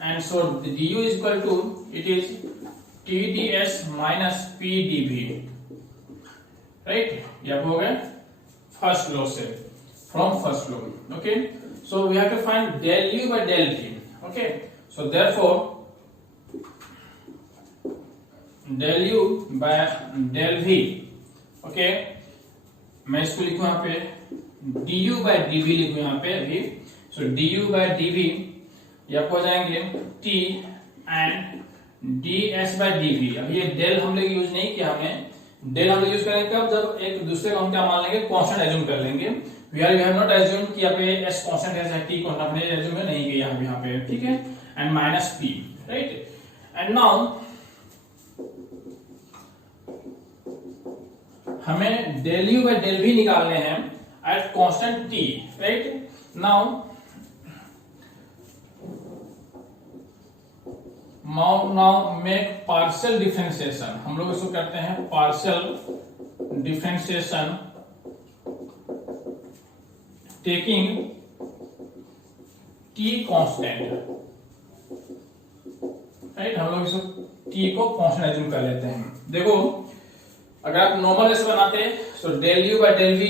and so the du is equal to, it is tds minus pdv, right? ये हो गया first law से, from first law, okay? So we have to find del u by del v, okay? So therefore del u by del v, okay, मैं इसको लिखूं यहाँ पे du by dv लिखूं यहाँ पे अभी। सो du by dv ये आपको हो जाएंगे t and ds by dv। अब ये del हम लोग यूज नहीं किया, हमें del हम लोग यूज करेंगे कब, जब एक दूसरे को हम क्या मान लेंगे, कांस्टेंट एज्यूम कर लेंगे। वी हैव नॉट एज्यूम कि यहाँ पे s कांस्टेंट है या t कांस्टेंट, हमने एज्यूम नहीं किया यहाँ पे, ठीक है। And minus p, right. And now हमें del u by del v निकालने हैं at constant t, right. Now make partial differentiation, हम लोग इसको करते हैं partial differentiation taking t constant, right. हम लोग इसको t को कांस्टेंट एज्यूम कर लेते हैं। देखो अगर आप नॉर्मल ऐसे बनाते तो del u by del v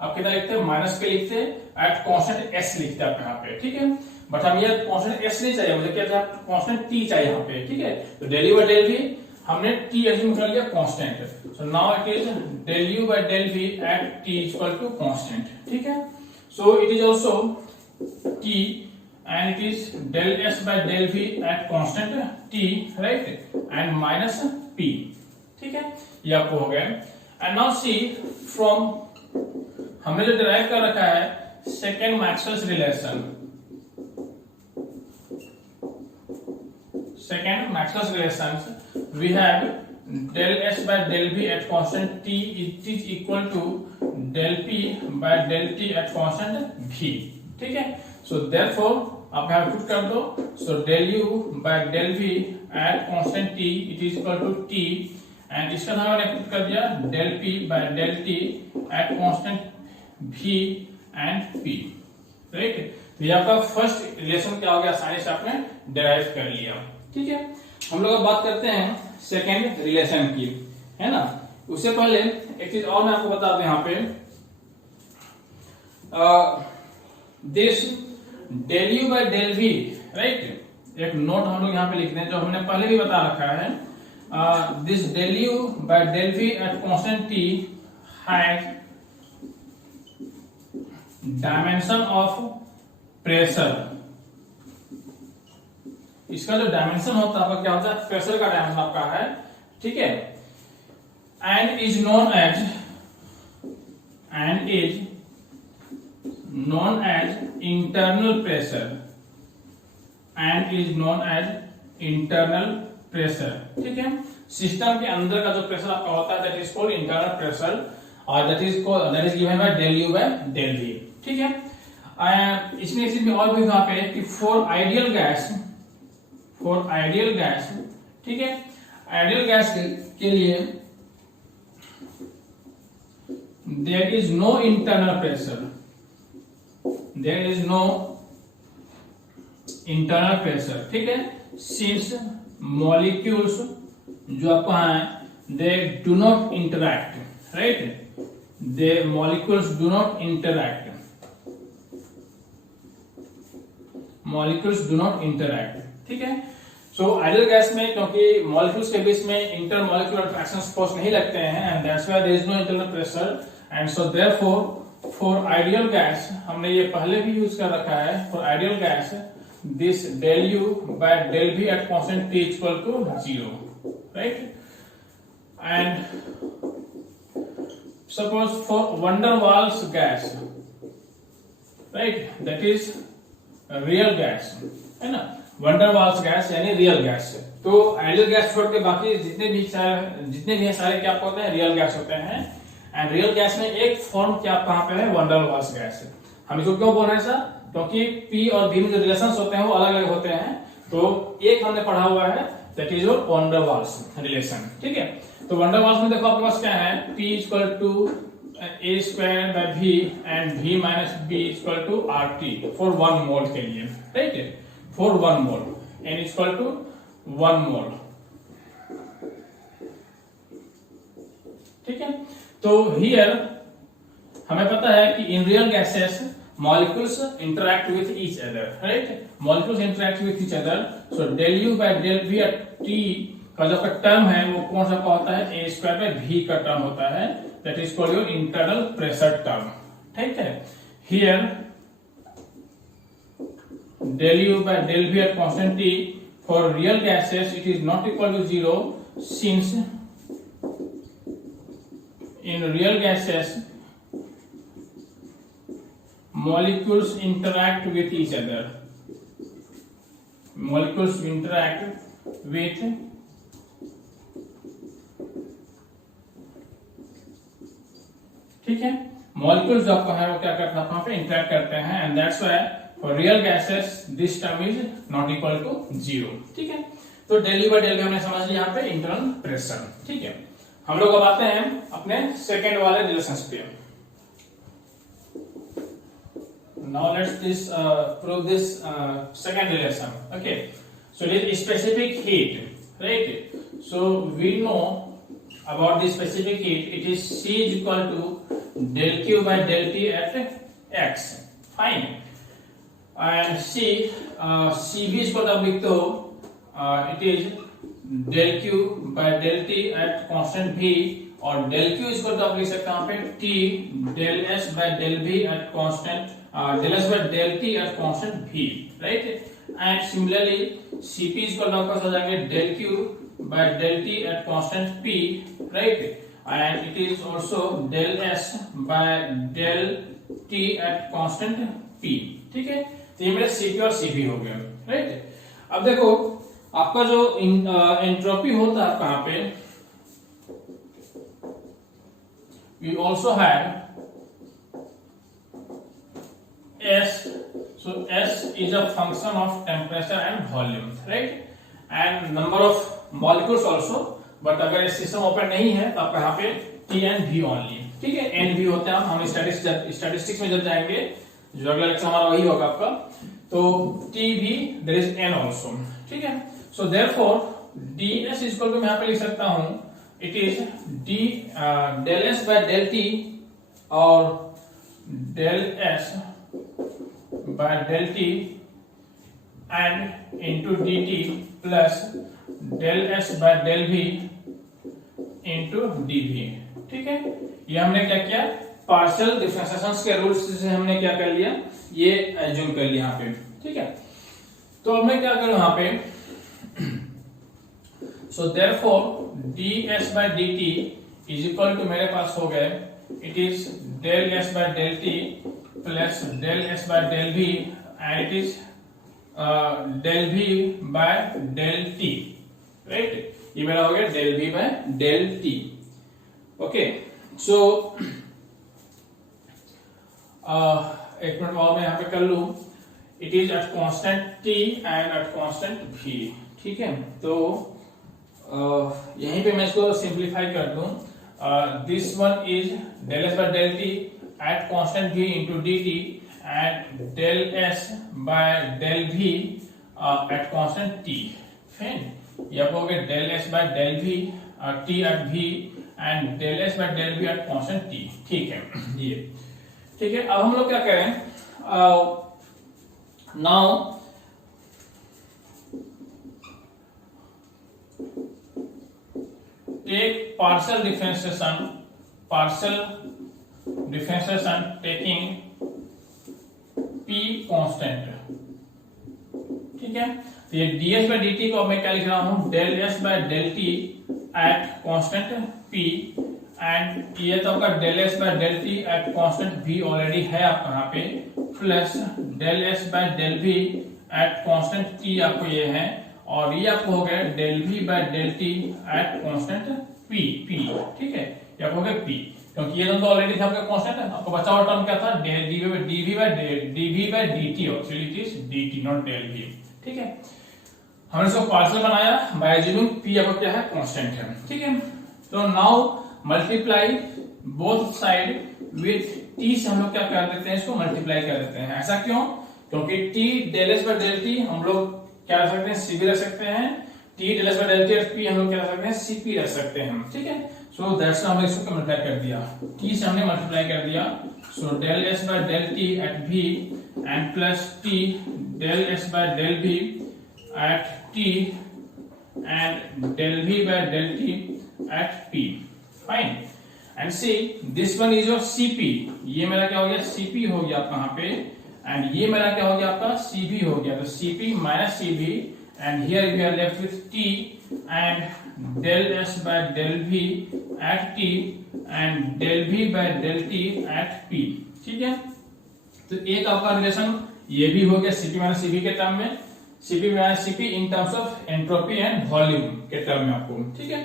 आप कितना लिखते हैं, माइनस के लिखते, एट कांस्टेंट s लिखते आप यहाँ पे, ठीक है। बट हम ये कांस्टेंट s नहीं चाहिए, मुझे क्या चाहिए, कांस्टेंट t चाहिए यहाँ पे, ठीक है। तो del u by del v हमने t एज्यूम कर लिया constant. So now it is del u by del v at t equal to constant, ठीक है। So it is also t and it is del s by del v at constant t, right, and minus p, ठीक है। ये आपको हो गया। And now see from, हमने जो डिराइव कर रखा है second Maxwell's relation, second Maxwell's relations, we have del s by del v at constant t, it is equal to del p by del t at constant v, ठीक है। सो therefore आप यहाँ put कर दो, सो del u by del v at constant t it is equal to t, and इसका नाम मैंने put कर दिया del p by del t at constant v and p, right. तो ये आपका फर्स्ट रिलेशन क्या हो गया, आसानी से आपने डिराइव कर लिया, ठीक है। हम लोग अब बात करते हैं सेकेंड रिलेशन की, है ना। उससे पहले एक चीज और मैं आपको बता दूं यहाँ पे, this del u by del v, right. एक नोट हम लोग यहाँ पे लिखते हैं जो हमने पहले भी बता रखा है। This del u by del v at constant t has dimension of pressure। इसका जो डायमेंशन होता है आपका क्या होता है, प्रेशर का डायमेंशन आपका है, ठीक है। and is known as internal pressure, and is known as internal pressure, ठीक है। सिस्टम के अंदर का जो प्रेशर आपका होता है that is called internal pressure, और that is given by del u by del v, ठीक है। इसमें एक चीज और भी वहां पे कि फॉर आइडियल गैस, ठीक है, आइडियल गैस के लिए there is no internal pressure, there is no internal pressure, ठीक है। सिंस मॉलिक्यूल्स जो आपको हैं they do not interact, right, they molecules do not interact, ठीक है। सो आइडियल गैस में क्योंकि मॉलिक्यूल्स के बीच में इंटर मॉलिक्यूलर अट्रैक्शन फोर्स नहीं लगते हैं and that's why there is no internal pressure and so therefore for ideal gas, हमने ये पहले भी यूज कर रखा है, for ideal gas this del u by del v at constant t equal to 0, right? And suppose for van der Waals gas, right, that is a real gas, है ना, van der Waals gas यानी real gas. तो ideal gas छोड़ के बाकी जितने भी हैं सारे क्या होते हैं, रियल गैस होते हैं। एंड रियल गैस में एक फॉर्म क्या कहाँ पे है, van der Waals गैस। हम इसको क्यों बोल रहे हैं सर, क्योंकि P और B में जो रिलेशंस होते हैं वो अलग अलग होते हैं। तो एक हमने पढ़ा हुआ है that is your van der Waals relation, ठीक है। तो van der Waals में देखो आपके पास क्या है, P equal to a square by v and v minus b equal to RT for 1 mole के लिए, राइट है, for 1 mole n equal to 1 mole, ठीक है। तो हियर हमें पता है कि in real gases molecules interact with each other, right? Molecules interact with each other. So del u by del v at t का जो टर्म है वो कौन सा होता है, a स्क्वायर बाय v का टर्म होता है, that is called your internal pressure term, ठीक है। Here del u by del v at constant t for real gases it is not equal to 0 since in real gases molecules interact with each other, molecules interact with ठीक है, molecules जो आपको है वो क्या करते हैं, वहां पे इंटरेक्ट करते हैं and that's why for real gases this term is not equal to 0, ठीक है। तो del u by del v हमने समझ लिया यहाँ पे इंटरनल प्रेशर, ठीक है। हम लोग अब आते हैं अपने सेकेंड वाले रिलेशंस पे। Now let's prove this second relation. Okay, so it is specific heat, right? So we know about the specific heat. It is C is equal to del Q by del T at x. Fine. And CB is equal to लिख दो, it is del Q by del T at constant V, और del Q is equal to आप लिख सकते हैं यहाँ पे T del S by del V at constant del S by del T at constant V, right? And similarly Cp is equal to आपका हो जाएंगे del Q by del T at constant P, right? And it is also del S by del T at constant P, ठीक है। तो ये मेरे Cp और Cv हो गया, right? अब देखो आपका जो एंट्रोपी होता है आपका यहाँ पे, we also have S. So S is a function of temperature and volume, right? And number of molecules also. But अगर ये सिस्टम ओपन नहीं है तो आपका यहाँ पे T and V only, ठीक है। N V होते हैं, हम स्टैटिस्टिक्स में जब जाएंगे, जो अगला लेक्चर हमारा वही होगा आपका, तो T V there is N also, ठीक है। So therefore ds is equal to मैं यहाँ पे लिख सकता हूँ it is d del S by del T और del S by del T and into dt plus del S by del V into dV, ठीक है। ये हमने क्या किया, पार्शियल डिफरेंशिएशन के रूल्स से हमने क्या कर लिया, ये एज्यूम कर लिया यहाँ पे, ठीक है। तो अब मैं क्या करूं यहाँ पे, so therefore ds by dt is equal to मेरे पास हो गए it is del S by del T plus del S by del V and it is del V by del T, right? ये मेरा हो गया del V by del T, okay? So एक minute और मैं यहाँ पे कर लूं, it is at constant T and at constant V, ठीक है। तो यहीं पे मैं इसको सिंप्लीफाई कर दूं, this one is del S by del T at constant V into dt and del S by del V at constant T, fine। ये आपको हो गया del S by del V T at V and del S by del V at constant T, ठीक है। ये ठीक है। अब हम लोग क्या करें, now take partial differentiation taking p constant, ठीक है। तो ये ds बाय dt को मैं क्या लिख रहा हूं, del s by del t at constant p, and ये तो आपका del s by del t at constant v already है आपका यहाँ पे, plus del s by del v at constant t आपको ये है, और ये आपको हो गया del v by del t at constant p, ठीक है। ये आपको हो गया p, क्योंकि ये दोनों ऑलरेडी था आपका कांस्टेंट है। आपको बचा हुआ टर्म क्या था, dv by dt, actually it is dt not del v, ठीक है। हमने इसको पार्शियल बनाया बाय अज्यूमिंग p आपका क्या है, कांस्टेंट है, ठीक है। तो now multiply both side with t से हम लोग क्या कर देते हैं, इसको मल्टीप्लाई कर देते हैं। ऐसा क्यों, क्योंकि t del s by del t हम लोग क्या रख सकते हैं, cb रख सकते हैं, t del s by del t p हम लोग क्या रख सकते हैं, cp रख सकते हैं, ठीक है। सो दैट्स हमने इसको मल्टीप्लाई कर दिया, t से हमने मल्टीप्लाई कर दिया, so del s by del t at v and plus t del s by del v at t and del v by del t at p, fine. And see this one is your cp, ये मेरा क्या हो गया, cp हो गया आपका यहाँ पे, एंड ये मेरा क्या हो गया आपका, cv हो गया। तो cp minus cv, and here we are left with t and del s by del v at t and del v by del t at p, ठीक है। तो एक आपका रिलेशन ये भी हो गया cp माइनस cv के टर्म में, cp minus cp in terms of entropy and volume के टर्म में आपको, ठीक है।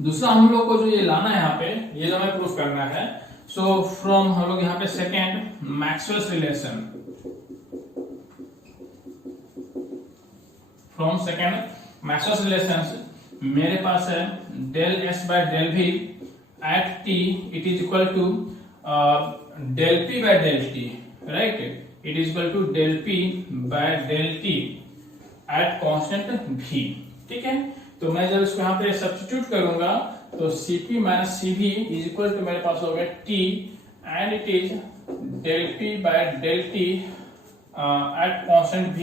दूसरा हम लोग को जो ये लाना है यहाँ पे, ये जो हमें प्रूफ करना है, सो फ्रॉम हम लोग यहाँ पे second Maxwell's relation, from second Maxwell's relations मेरे पास है del s by del v at t it is equal to del p by del t, right, it is equal to del p by del t at constant v, ठीक है। तो मैं जब इसको यहाँ पे सब्स्टिट्यूट करूंगा तो cp minus cv is equal to मेरे पास हो गया t and it is del p by del t at constant v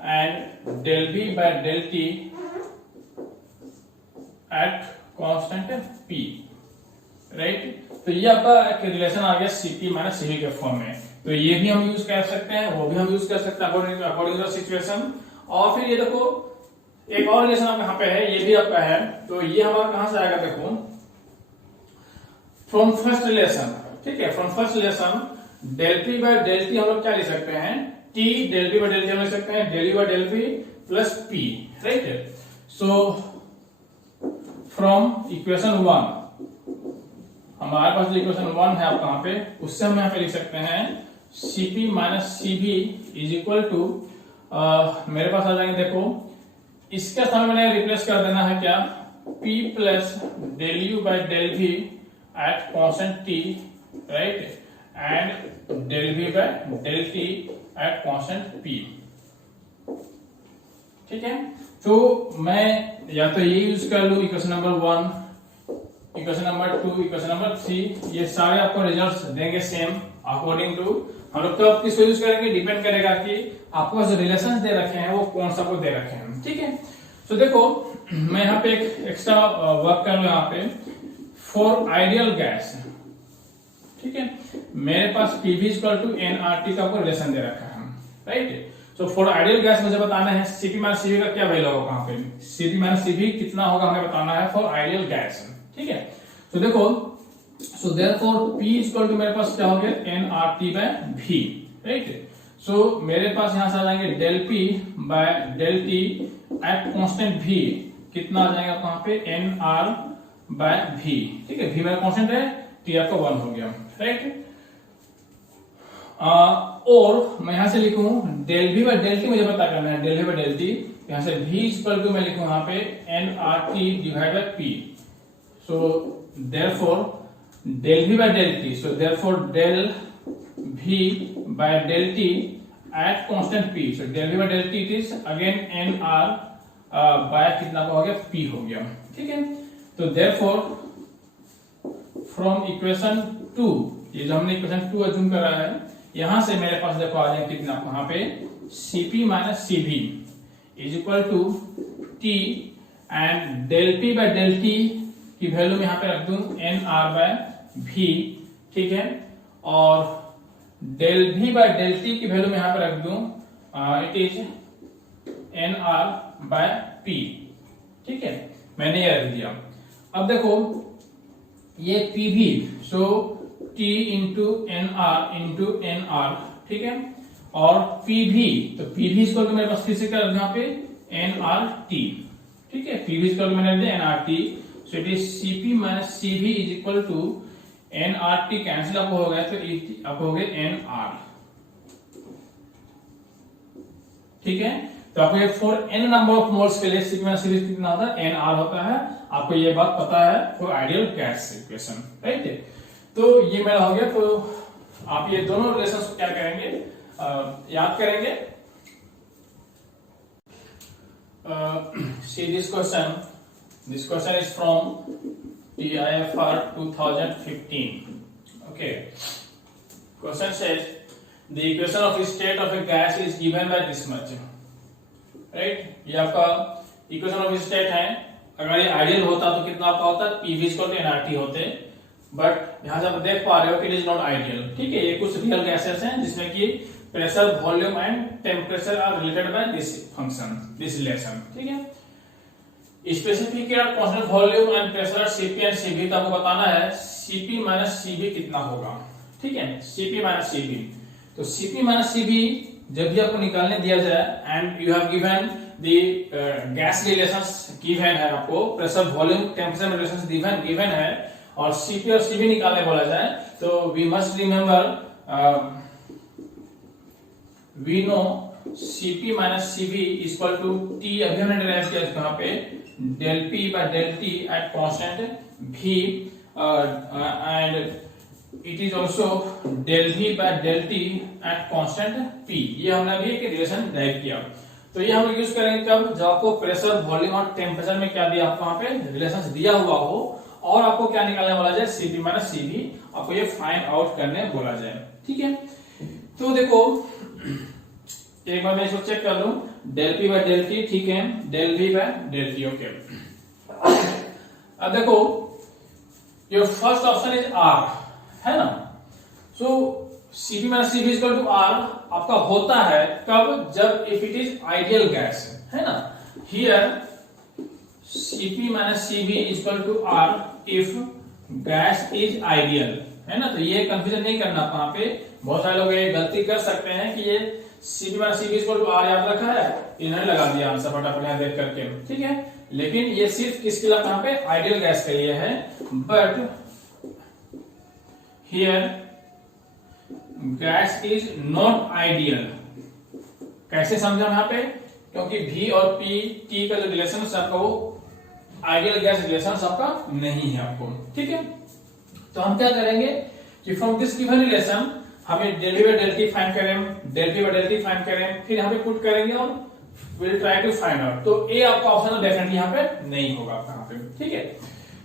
and del v by del t at constant p, right. तो ये आपका एक रिलेशन आ गया cp माइनस cv के फॉर्म में। तो ये भी हम यूज कर सकते हैं, वो भी हम यूज कर सकते हैं अकॉर्डिंग टू सिचुएशन। और फिर ये देखो एक और रिलेशन आपका यहाँ पे है, ये भी आपका है, तो ये हमारा कहां से आएगा, देखो फ्रॉम फर्स्ट रिलेशन, ठीक है। From first relation del p by del t हम लोग क्या लिख सकते हैं, t del p by del t हम लिख सकते हैं del u by del p plus p, right. So from equation 1 हमारे पास जो इक्वेशन 1 है आपका यहाँ पे, उससे हम यहाँ पे लिख सकते हैं cp minus cv is equal to, मेरे पास आ जाएंगे, देखो इसके स्थान में मैंने रिप्लेस कर देना है क्या, p plus del u by del v at constant t, right, and del v by del t at constant p, ठीक है। तो मैं या तो ये यूज कर लू equation number 1, equation number 2, equation number 3, ये सारे आपको रिजल्ट्स देंगे सेम अकॉर्डिंग टू, हम लोग तो किसको यूज करेंगे, डिपेंड करेगा कि आपको जो रिलेशंस दे रखे हैं वो कौन सा को दे रखे हैं, ठीक है। तो देखो मैं यहाँ पे एक एक्स्ट्रा वर्क कर लूं यहाँ पे, फॉर आइडियल गैस, ठीक है, मेरे पास PV इक्वल टू nRT का कोई रिलेशन दे रखा है, right. So for ideal gas मुझे बताना है Cp माइनस Cv का क्या वैल्यू होगा, कहां पे Cp माइनस Cv कितना होगा हमें बताना है फॉर आइडियल गैस, ठीक है। तो देखो so therefore P equal to मेरे पास क्या हो गया nRT by V, right. So मेरे पास यहां से आ जाएंगे del P by del T at constant V, कितना आ जाएगा वहां पे nR बाय V, ठीक है। V मेरा कांस्टेंट है, T आपका 1 हो गया, राइट। और मैं यहां से लिखूं del V by del T मुझे पता करना है, del V by del T, यहां से V इक्वल टू मैं लिखूं यहां पे nRT divide by P, so therefore del V by del T, so therefore del V by del T at constant P, so del V by del T it is again nR by कितना हो गया, P हो गया, ठीक है। तो therefore from equation 2, ये जो हमने इक्वेशन 2 अज्यूम करा है, यहां से मेरे पास देखो आ जाए कितना वहां पे Cp minus Cv is equal to T and del P by del T की वैल्यू में यहाँ पे रख दूं एन आर बाय वी, ठीक है, और del V by del T की वैल्यू में यहाँ पे रख दूं it is N R by P, ठीक है, मैंने ये रख दिया। अब देखो ये पी भी, so T into N R, ठीक है, और पी भी, तो पी भी इसको मेरे पास फिर से क्या यहाँ पे एन आर टी, ठीक है, पी भी इसको मैंने दिया N R T, so it is CP minus CV is equal to N R T, cancel आपको हो गया तो आपको हो गया एन आर, ठीक है। तो आपको ये for N number of moles के लिए सीपी माइनस सीवी कितना होता है, एन आर होता है, आपको ये बात पता है for ideal gas equation, right. तो ये मेरा हो गया। तो आप ये दोनों रिलेशंस को क्या करेंगे, याद करेंगे। See this question is from TIFR 2015. Okay, question says the equation of state of a gas is given by this much, right? ये आपका equation of state है। अगर ये आइडियल होता तो कितना आपका होता, PV = nRT होते, बट यहां से आप देख पा रहे हो कि इट इज नॉट आइडियल, ठीक है। ये कुछ रियल गैसेस हैं जिसमें कि pressure, volume and temperature are related by this function, this relation, ठीक है। Specific constant volume and pressure CP and CV, तो आपको बताना है सीपी माइनस सीवी कितना होगा, ठीक है, सीपी माइनस सीवी। तो सीपी माइनस सीवी जब भी आपको निकालने दिया जाए and you have given the gas relations given है, आपको pressure, volume, temperature relations given है, और सीपी और सीवी निकालने बोला जाए, तो we must remember we know CP minus CV equal to T, अभी हमने डिराइव किया यहाँ पे del P by del T at constant v, and it is also del v by del T at constant p। ये हमने अभी एक relation derive किया। तो ये हम यूज करेंगे कब, जब आपको प्रेशर, वॉल्यूम और टेम्परेचर में क्या दिया, आपको वहां पे रिलेशंस दिया हुआ हो और आपको क्या निकालने बोला जाए, सीपी माइनस सीवी, आपको ये फाइंड आउट करने बोला जाए, ठीक है। तो देखो एक बार मैं इसको चेक कर लूं, del P by del T, ठीक है, del V by del T, okay. अब देखो your first option is R, है ना। So C P minus CV equal to R आपका होता है कब, जब if it is ideal gas, है ना। Here Cp minus Cv equal to R if gas is ideal, है ना। तो ये कंफ्यूजन नहीं करना वहां पे, बहुत सारे लोग ये गलती कर सकते हैं कि ये Cp minus Cv equal to R याद रखा है, इन्होंने लगा दिया आंसर फटाफट यहाँ देख करके, ठीक है। लेकिन ये सिर्फ किसके लिए यहाँ पे, आइडियल गैस के लिए है, but here gas is not ideal. कैसे समझा यहाँ पे, क्योंकि V और P, T का जो रिलेशन है आपका वो आइडियल गैस रिलेशन आपका नहीं है आपको, ठीक है। तो हम क्या करेंगे कि फ्रॉम दिस गिवन रिलेशन हमें del V by del T find करें, del V by del T find करें, फिर यहाँ पे पुट करेंगे और will try to find out. तो ए आपका ऑप्शन डेफिनेटली यहाँ पे नहीं होगा आपका यहाँ पे, ठीक है।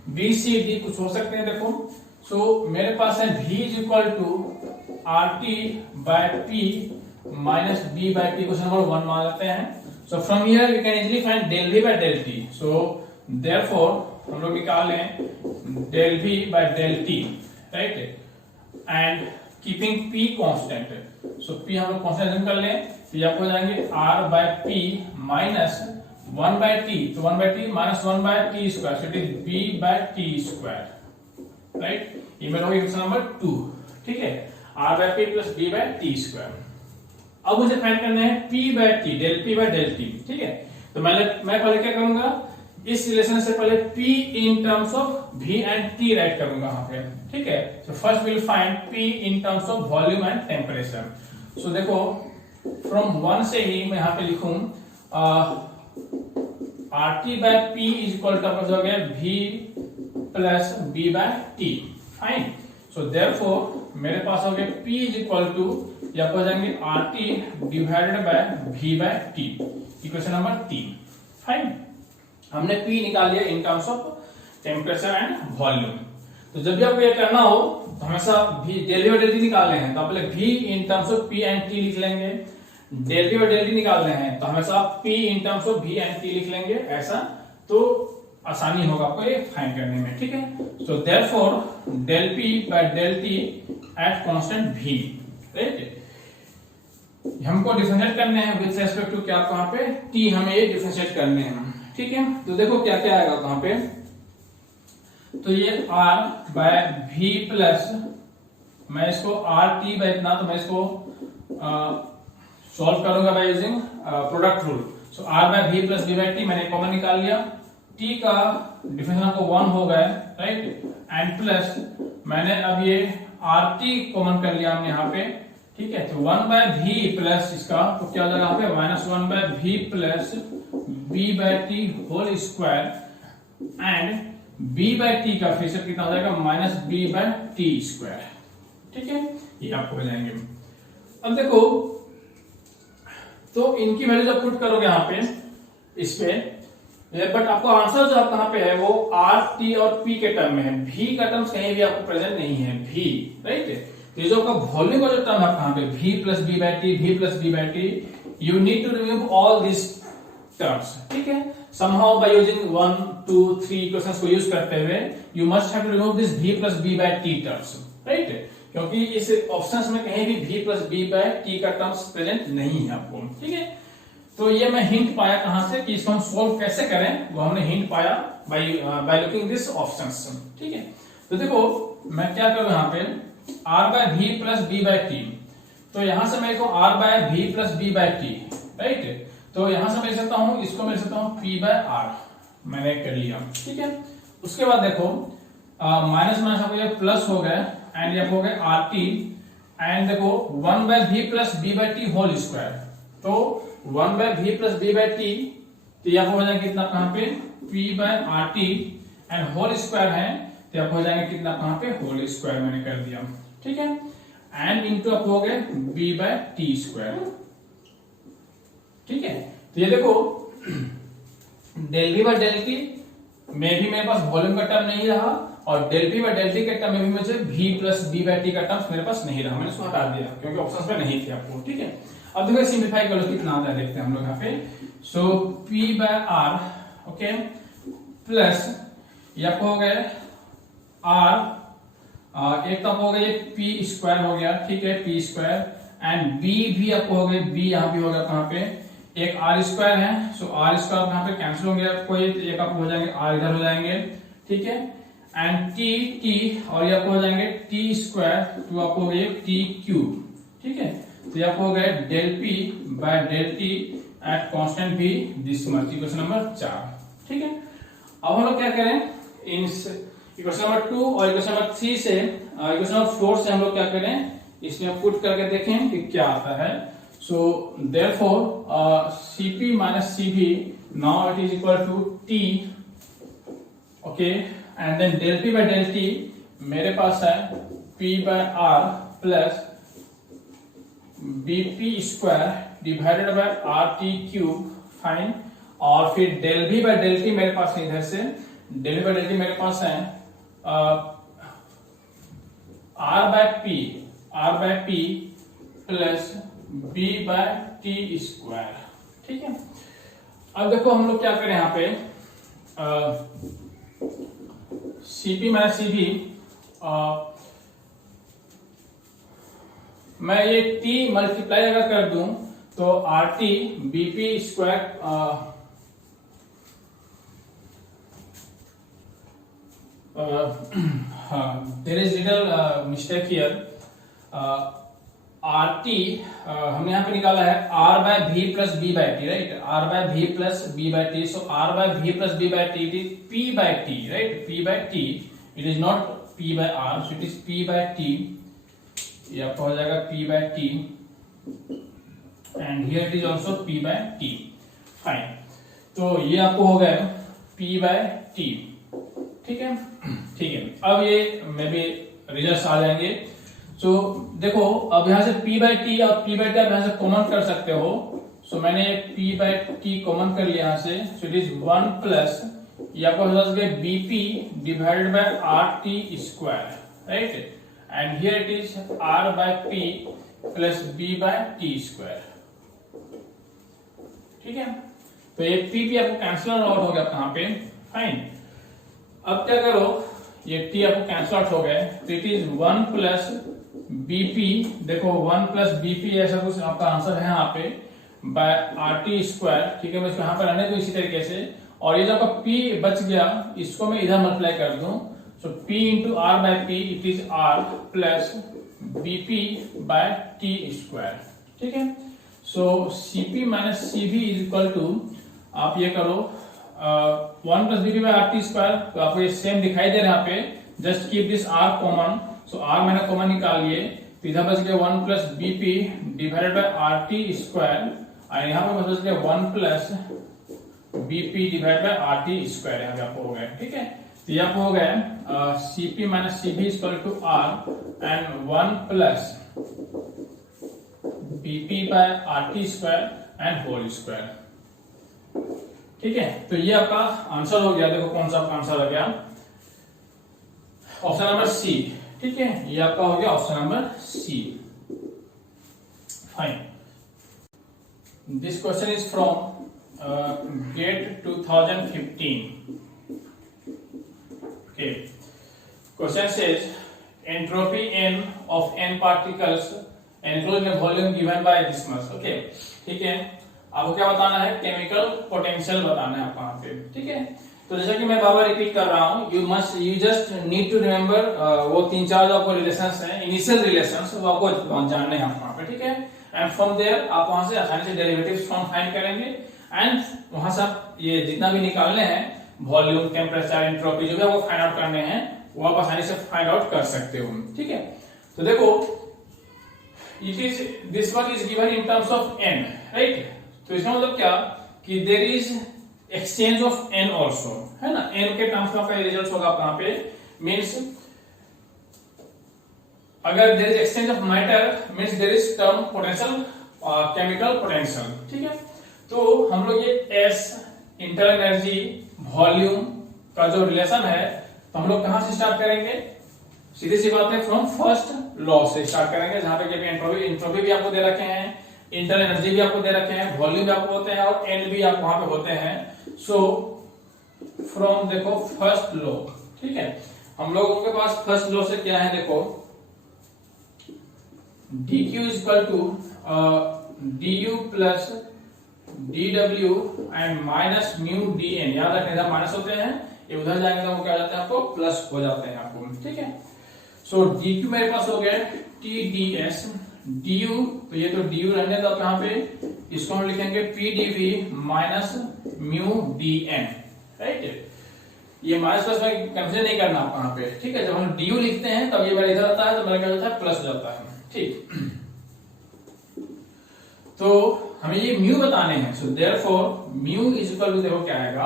बी सी डी कुछ हो सकते हैं, देखो। सो मेरे पास है V is equal to R T by P minus B by T, question number 1 मान लेते हैं। So from here we can easily find del V by del T. So therefore हम लोग निकाल लें del V by del T, right, and keeping p constant. So p हम लोग constant कर लें, तो आपको हो जाएंगे r by p minus 1 by t, तो 1 by t minus 1 by t square, so it is b by t square, right. ये मेरा होगा इक्वेशन नंबर 2, ठीक है, r by p plus b by t square. अब मुझे फाइंड करना है p by t, del p by del t, ठीक है। तो मैं पहले क्या करूंगा, इस रिलेशन से पहले p in terms of v and t write करूंगा यहाँ पे, ठीक है। So first will find p in terms of volume and temperature. So देखो फ्रॉम 1 से ही मैं यहाँ पे लिखूं RT by P is equal to हो गया V plus B by T, fine. So therefore मेरे पास हो गया P इज इक्वल टू यहाँ पर जाएंगे RT divided by V by T, equation number 3, fine. हमने P निकाल लिया in terms of temperature and volume. तो जब भी आपको ये करना हो तो हमेशा डेल वी और डेल टी निकालने हैं, तो आप पहले V in terms of P and T लिख लेंगे। डेल वी और डेल टी निकालने हैं तो हमेशा P in terms of V and T लिख लेंगे, ऐसा। तो आसानी होगा आपको ये फाइंड करने में, ठीक है। So therefore del P by del T at constant v, right, हमको डिफरेंशिएट करने हैं विद रेस्पेक्ट टू क्या, कहां पे t, हमें ये डिफरेंशिएट करने हैं, ठीक है। तो देखो क्या क्या आएगा कहां पे, तो ये r बाय v प्लस, मैं इसको r t बाय इतना, तो मैं इसको सॉल्व करूंगा by using product rule. So r by v plus v by t मैंने कॉमन निकाल लिया, t का डिफरेंशियल आपको 1 हो गया, राइट, एंड प्लस मैंने अब ये rt कॉमन कर लिया हमने यहाँ पे, ठीक है। तो 1 बाय v प्लस इसका तो क्या हो जाएगा यहाँ पे -1 by v plus b by t whole square and b by t का फिर से कितना हो जाएगा -b बाय t स्क्वायर, ठीक है, ये आपको हो जाएंगे। अब देखो तो इनकी वैल्यू जब पुट करोगे यहाँ पे इस पे, बट आपको आंसर जो आप कहां पे है वो r t और p के टर्म में है, v का टर्म्स कहीं भी आपको प्रेजेंट नहीं है, v, राइट। तो ये जो आपका वॉल्यूम का जो टर्म है कहां पे v plus b by t, v plus b by t, you need to remove all this terms, ठीक है। समहाउ बाय यूजिंग 1 2 3 इक्वेशंस को यूज करते हुए you must have to remove this v plus b by t terms, right, क्योंकि इस options में कहीं भी v plus b by t का टर्म्स प्रेजेंट नहीं है आपको, ठीक है। तो ये मैं हिंट पाया कहां से कि इसको हम सोल्व कैसे करें, वो हमने हिंट पाया बाय लुकिंग दिस ऑप्शंस, ठीक है। तो देखो मैं क्या करूं यहाँ पे r by v plus b by t, तो यहां से मैं इसको r by v plus b by t, right, तो यहां से मैं लिख सकता हूं, इसको मैं लिख सकता हूं p बाय r, मैंने कर लिया, ठीक है। उसके बाद देखो माइनस माइनस आपको ये प्लस हो गया एंड ये हो गया r t एंड देखो 1 by v plus b by t whole square, तो 1 by v plus b by t, तो यह हो जाएगा कितना कहां पे p by r t and whole square है, तो यह हो जाएगा कितना कहां पे होल स्क्वायर मैंने कर दिया, ठीक है, एंड इनटू आप हो गए b बाय t स्क्वायर, ठीक है। तो ये देखो del v by del t में भी मेरे पास वॉल्यूम का टर्म नहीं रहा और del p by del t के टर्म में भी मुझे v plus b by t का टर्म मेरे पास नहीं रहा, मैंने इसको हटा दिया क्योंकि ऑप्शंस में नहीं थे आपको, ठीक है। अब देखो सिंपलीफाई कर लो कितना आता है, देखते हैं हम लोग यहाँ पे। So p by r, okay, plus ये आपको हो गया r, एक तो हो गया p स्क्वायर हो गया, ठीक है, p स्क्वायर एंड b भी आपको हो गया, b यहाँ भी होगा कहाँ पे एक r स्क्वायर है, सो r स्क्वायर यहाँ पे कैंसिल होंगे आपको, एक आपको हो जाएंगे r इधर हो जाएंगे, ठीक है, एंड t और ये आपको हो जाएंगे t स्क्वायर, तो आपको हो गया t क्यूब, ठीक है। तो आपको हो गया del p by del t at constant v this much, equation number 4, ठीक है। अब हम लोग क्या करें, इन इक्वेशन नंबर 2 और इक्वेशन नंबर 3 से इक्वेशन नंबर 4 से हम लोग क्या करें, इसमें पुट करके देखें कि क्या आता है। So therefore cp minus cv now it is equal to t, okay, and then del p by del t मेरे पास है p by r plus bp square divided by rt cube, fine, और फिर del v by del t मेरे पास है, इधर से del v by del t मेरे पास है r by p plus b by t square, ठीक है। अब देखो हम लोग क्या करें यहाँ पे cp माइनस cv, मैं ये t मल्टीप्लाई अगर कर दूं तो rt bp square there is little mistake here, rt हमने यहाँ पे निकाला है r by v plus b by t, right, r by v plus b by t, so r by v plus b by t it is p by t, right, p by t, it is not p by r, so it is p by t, ये आपको हो जाएगा p by t and here it is also p by t, fine. तो ये आपको हो गया p by t, ठीक है, ठीक है। अब ये मे बी रिजल्ट्स आ जाएंगे। सो देखो अब यहां से p बाय t और p बाय t आप यहां से कॉमन कर सकते हो, सो मैंने p बाय t कॉमन कर लिया यहां से, सो इट इज 1 प्लस ये आपको हो जाएगा bp divided by rt square, right, and here it is r by p plus b by t square, ठीक है। तो ये पी आपको कैंसिल आउट हो गया कहां पे, फाइन। अब क्या करो, ये टी आपको कैंसिल आउट हो गए, तो इट इज 1 प्लस बीपी, देखो 1 प्लस बीपी ऐसा कुछ आपका आंसर है यहाँ पे, बाय आरटी स्क्वायर। ठीक है, मैं इसको यहाँ पर रहने दूं इसी तरीके से, और ये जो आपका पी बच गया इसको मैं इधर मल्टीप्लाई कर दूं, so P into R by P, it is R plus BP by T square. ठीक है, so C P minus C V is equal to, आप ये करो 1 plus BP by R T square, तो आपको ये सेम दिखाई दे रहा है यहाँ पे, just keep this r common, so r मैंने कॉमन निकाल लिए, तो इधर बच गया 1 plus bp divided by R T square, और यहाँ पे बच गया 1 plus bp divide by R T square, यहाँ पे आपको हो गया। ठीक है, तो ये आपको हो गया cp minus cb equal to r and 1 plus BP by R T square and whole square. ठीक है, तो ये आपका आंसर हो गया। देखो कौन सा आपका आंसर आ गया, ऑप्शन नंबर सी। ठीक है, ये आपका हो गया option number c, fine. This question is from GATE 2015। Okay. Question says entropy n of n particles enclosed in a volume given by this much. Okay. ठीक है, आपको क्या बताना है, केमिकल पोटेंशियल बताना है आपको यहाँ पे। ठीक है, तो जैसा कि मैं बार बार रिपीट कर रहा हूँ, you just need to remember वो 3-4 जो आपको रिलेशंस हैं, इनिशियल रिलेशंस, वो आपको जानने हैं वहां पे। ठीक है, एंड फ्रॉम देयर आप वहां से आसानी से डेरिवेटिव्स फॉर्म फाइंड करेंगे, एंड वहां से आप ये जितना भी निकालने हैं, वॉल्यूम, टेम्परेचर, एंट्रोपी, जो भी आपको फाइंड आउट करने हैं वो आप आसानी से फाइंड आउट कर सकते हो। ठीक है, तो देखो it is this one is given in terms of n, right. तो इसका मतलब क्या कि there is exchange of n also, है ना, एन के टर्म्स में आपका रिजल्ट होगा कहां पे, मीन्स अगर there is exchange of matter means there is term potential, chemical potential. ठीक है, तो हम लोग ये एस, इंटरनल एनर्जी, वॉल्यूम का जो रिलेशन है, तो हम लोग कहां से स्टार्ट करेंगे, सीधी सी बात है, फ्रॉम फर्स्ट लॉ से स्टार्ट करेंगे, जहां पे एंट्रोपी भी आपको दे रखे हैं, इंटरनल एनर्जी भी आपको दे रखे हैं, वॉल्यूम भी आपको होते हैं, और एन भी आपको वहां पे होते हैं। सो फ्रॉम देखो फर्स्ट लॉ, ठीक है, हम लोगों के पास फर्स्ट लॉ से क्या है, देखो dq is equal to du plus dw and minus mu dn। याद रखने जब माइनस होते हैं ये उधर जाएंगे तो वो क्या जाते हैं, आपको प्लस हो जाते हैं आपको। ठीक है, सो dq मेरे पास हो गया tds, du तो ये तो du रहने दो आप यहाँ पे, इसको हम लिखेंगे pdv minus mu dn, right. ये माइनस प्लस में कंफ्यूजन नहीं करना आपको यहाँ पे। ठीक है, जब हम du लिखते हैं तब ये बार इधर आता है तो मेरा क्या होता है, प्लस हो जाता है। ठीक, तो हमें ये म्यू बताने हैं, so therefore mu is equal to, देखो क्या आएगा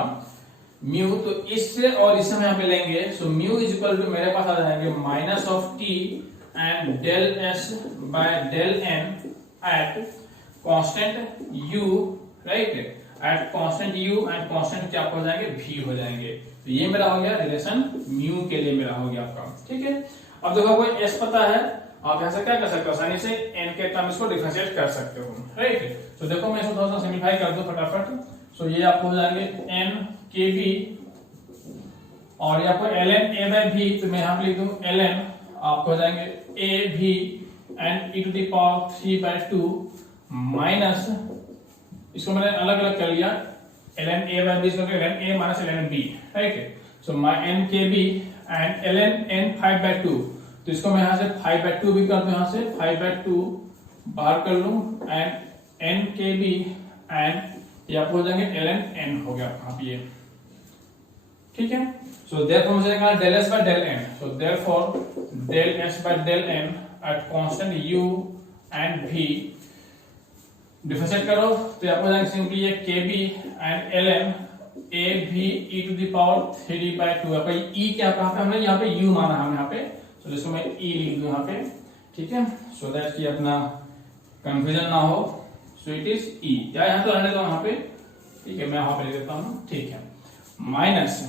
म्यू, तो इससे और इससे हम यहाँ पे लेंगे, so mu is equal to मेरे पास आ जाएंगे minus of t and del S by del n at constant u, right, at constant u and constant क्या हो जाएंगे, भी हो जाएंगे। तो ये मेरा हो गया रिलेशन म्यू के लिए मेरा हो गया आपका। ठीक है, अब देखो आपको एस पता है, आप यहां से क्या कर सकते हो, आसानी से एन के टर्म्स को डिफरेंशिएट कर सकते हो, राइट। तो देखो मैं इसको थोड़ा सा सिंपलीफाई कर दूं फटाफट। सो ये आपको हो जाएंगे एन के बी, और ये आपको एल एन ए बाय भी, तो मैं यहां पे लिख दूं एल एन, आपको हो जाएंगे ए भी and e to the power 3/2 minus, इसको मैंने अलग अलग कर लिया, l N a by b, इसको l N a minus l n b, right. So my n k b and l n n 5/2, तो इसको मैं यहां से 5/2 भी कर दूं, यहां से 5/2 बाहर कर लूं, and n k b and ये आपको हो जाएंगे एल एन एन हो गया आप ये। ठीक है, सो देयरफॉर मुझे कहना del S by del n, so therefore del S by del n at constant u and भी, डिफरेंशिएट करो तो आपको जाएंगे सिंपली ये k b and l N a भी ई टू द पावर 3/2, आपका ई क्या कहा पे हमने यहाँ पे यू माना हमने यहाँ पे, तो इसको मैं ई लिख दूं यहाँ पे। ठीक है, सो दैट कि अपना कंफ्यूजन ना हो, सो इट इज ई, या यहाँ तो रहने दो यहाँ पे। ठीक है, मैं यहाँ पे लिख देता हूँ। ठीक है, माइनस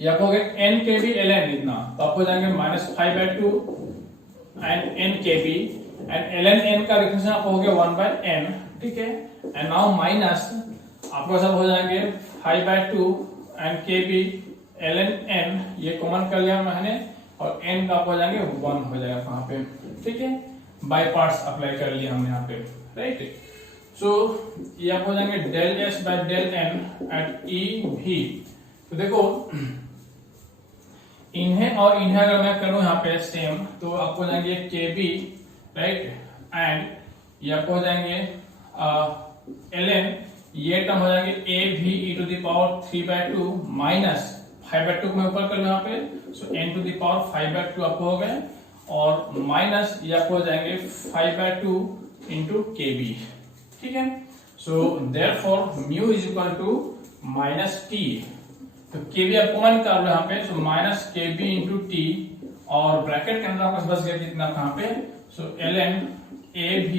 ये आपको N k B L N इतना, तो आपको जाएंगे minus 5/2 and n k b and l n n का रिलेशन आपको हो गया 1/n ठीक है। एंड नाउ माइनस आपको सब हो जाएंगे 5/2 एंड के बी ln n, ये कॉमन कर लिया मैंने, और n का आपको हो जाएंगे 1 हो जाएगा वहां पे, ठीक है। बाय पार्ट्स अप्लाई कर लिया हमने यहाँ पे, राइट। सो ये आप हो जाएंगे del s by del n at e v। तो देखो इन्हें और इन्हें अगर मैं करूं यहाँ पे सेम, तो आपको हो जाएंगे के बी, राइट, एंड ये आपको हो जाएंगे ln, ये टर्म हो जाएंगे a v e to the power 3/2 minus 5/2 को मैं ऊपर कर लूं यहाँ पे, सो n टू द पावर 5/2 आपको हो गए, और माइनस ये आपको हो जाएंगे 5/2 इंटू के बी, ठीक है। So therefore mu is equal to minus t, तो के बी आप कॉमन कर लो यहाँ पे, so minus k b into t, और ब्रैकेट के अंदर आपके बस गया कितना कहाँ पे, so ln a v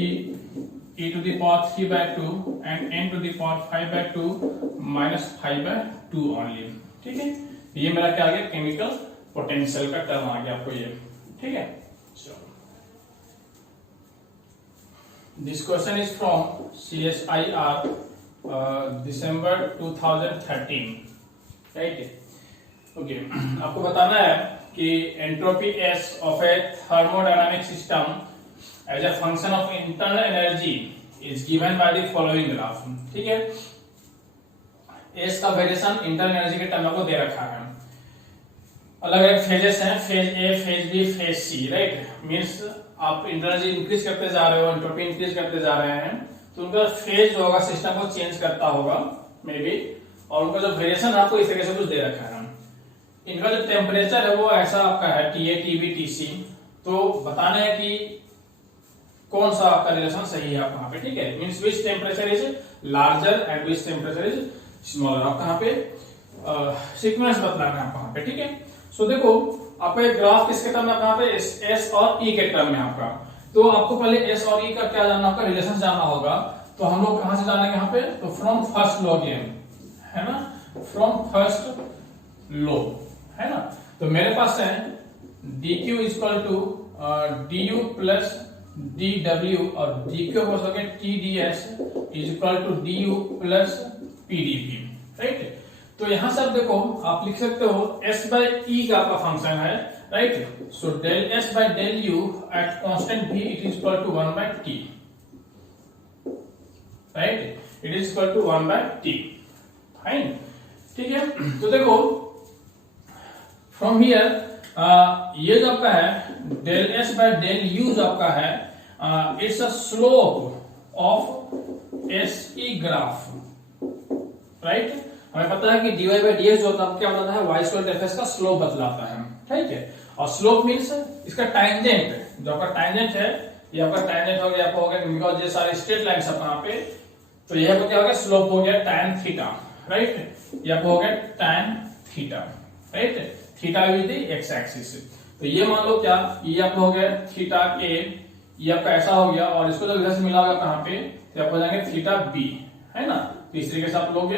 e to the power 3/2 and n to the power 5/2 minus 5/2 only, ठीक है। ये मेरा क्या आ गया, केमिकल पोटेंशियल का टर्म आ गया आपको ये, ठीक है। This question is from CSIR December 2013, right. Okay, आपको बताना है कि entropy S of a thermodynamic system as a function of internal energy is given by the following graph, ठीक है। S का वेरिएशन इंटरनल एनर्जी के टर्म को दे रखा है, अलग अलग फेजेस हैं, phase A, phase B, phase C, right. Means आप एनर्जी इंक्रीज करते जा रहे हो, एंट्रोपी इंक्रीज करते जा रहे हैं, तो उनका फेज जो होगा सिस्टम को चेंज करता होगा मे बी, और उनका जो वेरिएशन आपको इस तरीके से कुछ दे रखा है। इनका जो टेम्परेचर है वो ऐसा आपका है TA, TB, TC, तो बताना है कि कौन सा आपका रिलेशन सही है आप वहां पे, ठीक है। Means which temperature is larger and which temperature is smaller, आप कहां पे सीक्वेंस बतलाना है वहां पे, ठीक है। सो देखो आपका एक ग्राफ किसके टर्म में, कहां पे S और E के टर्म में आपका, तो आपको पहले S और E का क्या जानना होगा, रिलेशन जानना होगा। तो हम लोग कहां से जानेंगे यहाँ पे, तो फ्रॉम फर्स्ट लॉ गेम, है ना, फ्रॉम फर्स्ट लॉ, है ना। तो मेरे पास है dq equal to du plus dw, और dq हो सके tds is equal to du plus pdp, right. तो यहां से आप देखो, आप लिख सकते हो s बाय e का आपका फंक्शन है, right. So del s by del u at constant v it is equal to 1 by t, right, it is equal to 1 by t, fine, ठीक है। तो देखो फ्रॉम हियर ये जो आपका है del s by del u जो आपका है, it's a slope of SE graph, right. हमें पता है कि dy बाय dx जो होता है क्या बताता है, y स्क्वायर डेल f का स्लोप बतलाता है, ठीक है। और स्लोप मींस इसका टैंजेंट, जो आपका टैंजेंट है, ये आपका टैंजेंट हो गया, आपका हो गया, बिकॉज़ ये सारे स्ट्रेट लाइंस है यहाँ पे, तो ये आपको क्या हो गया, स्लोप हो गया tan थीटा, राइट। ये आपको हो गया tan theta, right, theta is the x axis. तो ये मान लो क्या, ये आपको हो गया थीटा a, ये आपका ऐसा हो गया, और इसको जब इधर से मिला होगा कहां पे, तो आपको हो जाएंगे थीटा b, है ना। तो इस तरीके से आप लोगे,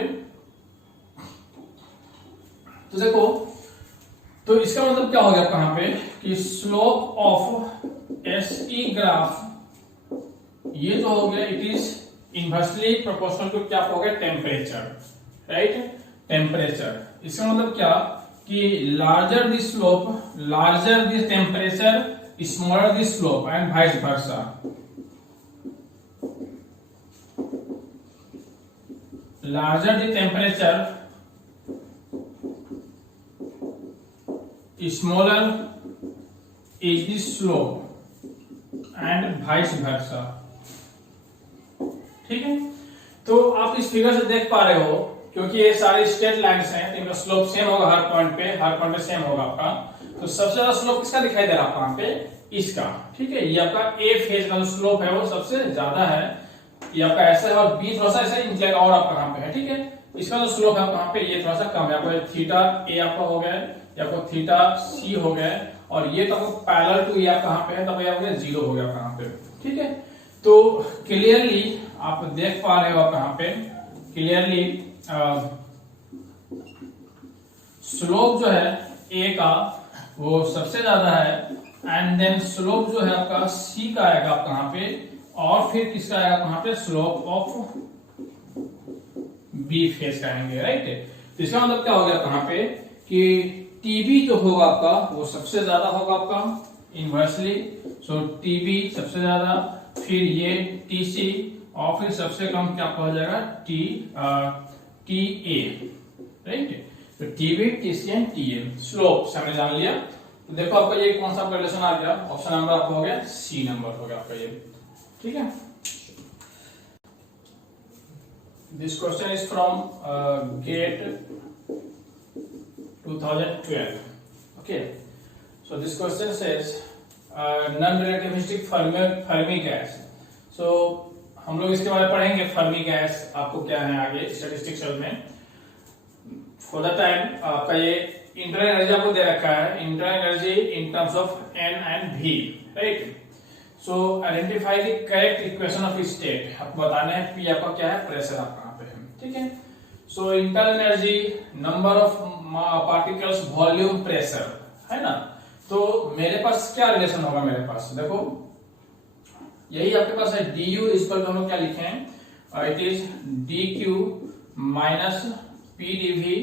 तो देखो, तो इसका मतलब क्या हो गया कहां पे, कि स्लोप ऑफ SE ग्राफ, ये जो हो गया it is inversely proportional to क्या हो गया, टेम्परेचर, राइट, टेम्परेचर। इसका मतलब क्या, कि larger the slope, larger the temperature, smaller the slope, and vice versa. Larger the temperature, smaller is the slope and vice versa, ठीक है। तो आप इस फिगर से देख पा रहे हो, क्योंकि ये सारे स्ट्रेट लाइंस हैं, तो इनका स्लोप सेम होगा हर पॉइंट पे सेम होगा आपका। तो सबसे ज्यादा स्लोप किसका दिखाई दे रहा है वहां पे, इसका, ठीक है। ये आपका ए फेज का जो स्लोप है वो सबसे ज्यादा है, ये आपका ऐसा है, और बी थोड़ा सा ऐसा इंक्लाइन और आपका कहां पे है, ठीक है। इसका जो स्लोप है कहां पे, ये थोड़ा सा कम है, आपको थीटा ए आपका हो गया, या आपको थीटा सी हो गया, और ये तो आपको पैरेलल टू ये आप कहां पे है, तब ये हो गया 0 हो गया कहां पे, ठीक है। तो क्लियरली आप देख पा रहे हो, आप कहां पे क्लियरली स्लोप जो है ए का वो सबसे ज्यादा है, एंड देन स्लोप जो है आपका सी का आएगा आप कहां पे, और फिर किसका आएगा वहां पे स्लोप ऑफ बी फेज का आएंगे, राइट। तो इसका मतलब क्या हो गया कहां पे कि टीबी जो होगा आपका वो सबसे ज्यादा होगा आपका इनवर्सली, सो टीबी सबसे ज्यादा, फिर ये टीसी और फिर सबसे कम क्या हो जाएगा टी ए, राइट। तो TB, TC and TA slope हमने जान लिया। तो देखो आपका ये कौन सा रिलेशन आ गया, ऑप्शन नंबर आपका हो गया सी नंबर हो गया आपका ये, ठीक है। This question is from GATE 2012, okay, so this question says non-relativistic Fermi gas, so हम लोग इसके बारे में पढ़ेंगे फर्मी गैस आपको क्या है आगे स्टैटिस्टिक्स में। फॉर द टाइम आपका ये इंटरनल एनर्जी आपको दे रखा है, internal energy in terms of n and v, right. So identify the correct equation of state, आपको बताना है पी आपका क्या है, प्रेशर आप कहां पे है, ठीक है। So internal energy, number of particles, volume, pressure, है ना। तो मेरे पास क्या रिलेशन होगा, मेरे पास देखो यही आपके पास है du इस पर हम लोग क्या लिखे हैं, it is dq minus p dv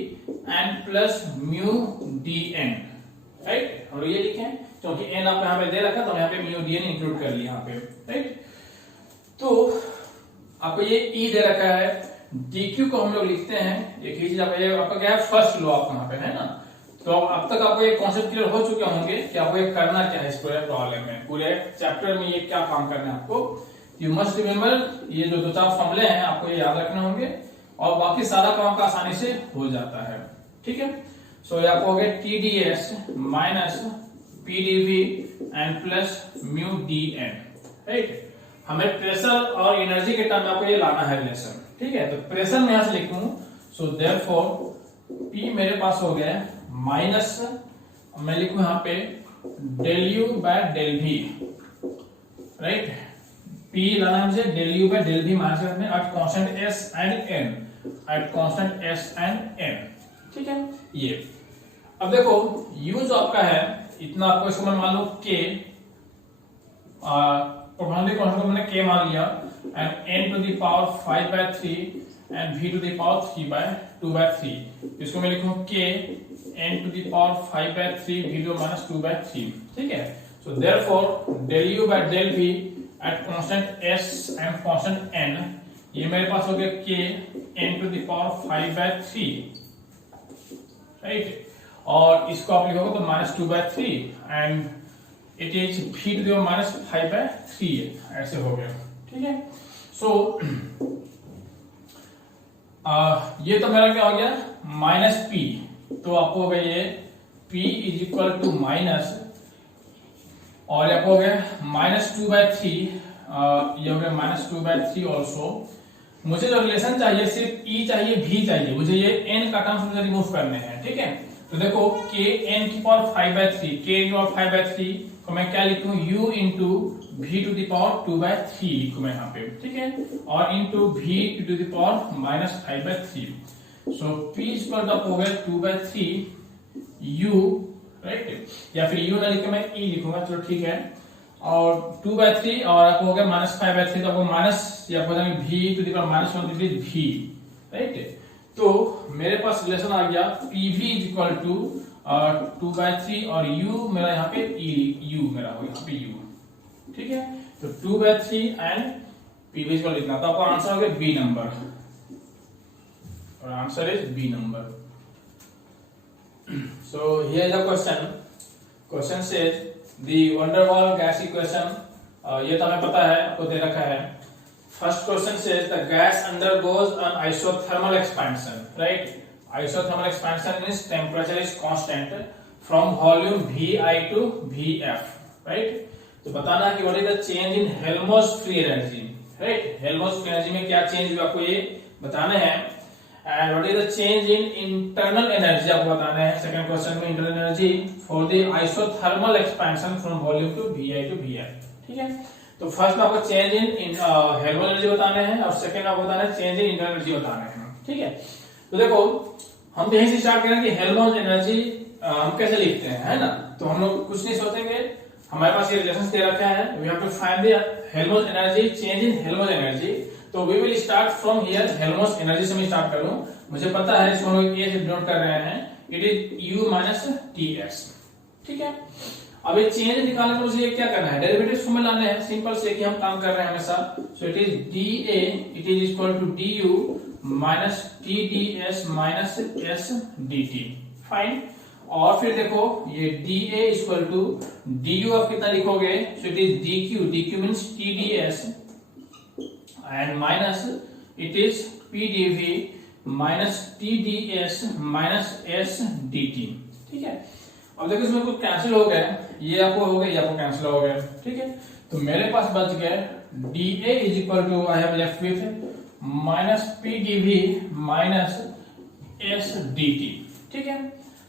and plus mu d n, right. हम लोग ये लिखे हैं क्योंकि एन आपको यहाँ पे दे रखा तो यहाँ पे म्यू डी एन इंक्लूड कर लिया यहाँ पे, राइट। तो आपको ये ई दे रखा है, dq को हम लोग लिखते हैं, एक ही चीज आपका क्या है फर्स्ट लॉ आपको यहाँ पे है ना। तो अब तक आपको ये कॉन्सेप्ट क्लियर हो चुके होंगे कि आपको ये करना क्या है इस पूरे प्रॉब्लम में, पूरे चैप्टर में ये क्या काम करना है आपको। यू मस्ट रिमेम्बर, ये जो 2-4 फॉर्मूले हैं आपको ये याद रखने होंगे और बाकी सारा काम का आसानी से हो जाता है, ठीक है। सो ये आपको हो गया TdS minus PdV and plus mu DN, right. हमें प्रेशर और एनर्जी के टर्म में आपको ये लाना है रिलेशन, ठीक है। तो प्रेशर में यहां से लिखूं, सो देयरफॉर P मेरे पास हो गया माइनस, मैं लिखूं यहां पे del U by del V, right. P लाना है मुझे del U by del V minus करने at constant S and N, at constant S and N, ठीक है। ये अब देखो U जो आपका है इतना, आपको इसको मैं मान लो K, प्रोपोर्शनल कांस्टेंट को मैंने K मान लिया, and N to the power 5/3 and V to the power 3/2/3, इसको मैं लिखूं K n to the power 5/3 v minus 2/3, ठीक है। So therefore del u by del v at constant s and constant n, ये मेरे पास हो गया K n to the power 5/3, right. और इसको आप लिखोगे तो minus 2/3 and it is v to the power minus 5/3, ऐसे हो गया, ठीक है। सो ये तो मेरा क्या हो गया माइनस p, तो आपको हो गया ये P is equal to minus, और आपको हो गया माइनस 2/3, ये हो गया माइनस 2/3 ऑल्सो। मुझे जो रिलेशन चाहिए सिर्फ E चाहिए, V चाहिए, मुझे ये n का टर्म्स मुझे रिमूव करने हैं, ठीक है। तो देखो k n की पावर 5/3, k की पावर 5/3 को मैं क्या लिखूं u into v to the power 2/3 लिखूं मैं यहाँ पे, ठीक है, और into v to the power minus 5/3। So P equal हो गया 2/3 u, राइट, या फिर u ना लिखे मैं E लिखूंगा, चलो ठीक है, और 2/3 और आपको हो गया माइनस 5/3, तो आपको माइनस या v to the power minus 1 v, right. तो मेरे पास रिलेशन आ गया PV इज इक्वल टू 2/3 और U मेरा यहाँ पे U मेरा हो यहाँ पे U, ठीक है। तो 2/3 एंड PV इज इक्वल लिखना, तो आपका आंसर हो गया बी नंबर, और answer is B number. So here is the question, question says the van der Waal gas equation, ये तो हमें पता है, आपको दे रखा है। First question says the gas undergoes an isothermal expansion, right? Isothermal expansion means temperature is constant from volume Vi to Vf, right? तो बताना है कि what is the change in Helmholtz free energy, right? Helmholtz free energy में क्या change हुआ आपको ये बताना है, and what is the change in internal energy आपको बताना है। Second question में internal energy for the isothermal expansion from volume to Vi to Vf, ठीक है। तो फर्स्ट में आपको चेंज इन हेल्महोल्ट्ज एनर्जी बताने हैं, और सेकंड आपको बताना है चेंज इन इंटरनल एनर्जी बताने हैं, ठीक है। तो देखो हम यहीं से स्टार्ट करें कि हेल्महोल्ट्ज एनर्जी हम कैसे लिखते हैं, है ना। तो हम लोग कुछ नहीं सोचेंगे, हमारे पास ये रिलेशन दे रखा है, we have to find the Helmholtz energy, change in Helmholtz energy. तो we will start from here, Helmholtz energy से मैं स्टार्ट करूं। मुझे पता है इसको हम लोग ए से डिनोट कर रहे हैं, it is U minus TS। ठीक है, अब ये चेंज निकालने तो मुझे क्या करना है, डेरिवेटिव फॉर्म में लाने हैं, सिंपल से कि हम काम कर रहे हैं हमेशा। So it is dA it is equal to du minus TdS minus S dt। Fine, और फिर देखो ये dA इक्वल टू du आप कितना लिखोगे, सो it is dq means TdS and minus it is PdV minus TdS minus S dt। ठीक है, अब देखो इसमें कुछ कैंसिल हो गया, ये आपको हो गया, ये आपको कैंसिल हो गया। ठीक है, तो मेरे पास बच गया dA is equal to I have left with minus PdV minus S dt। ठीक है,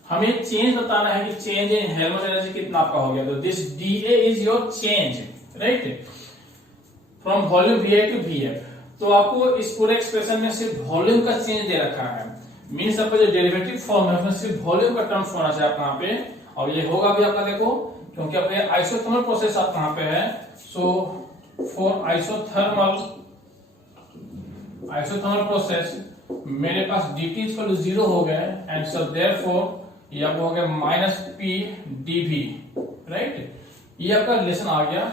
हमें चेंज बताना है कि चेंज इन हेल्महोल्ट्ज एनर्जी कितना आपका हो गया। तो this dA is your change, right, from volume VI to VF। तो आपको इस पूरे एक्सप्रेशन में सिर्फ वॉल्यूम का चेंज दे रखा है, मीन्स आपका जो डेरिवेटिव फॉर्म है उसमें सिर्फ वॉल्यूम का टर्म्स होना चाहिए आपका यहाँ पे, और ये होगा भी आपका, देखो क्योंकि आपका आइसोथर्मल प्रोसेस आपका यहाँ पे है। सो फॉर आइसोथर्मल प्रोसेस मेरे पास dt इक्वल टू 0 हो गया, एंड सो देयरफॉर ये आपको हो गया माइनस PdV, राइट। ये आपका रिलेशन आ गया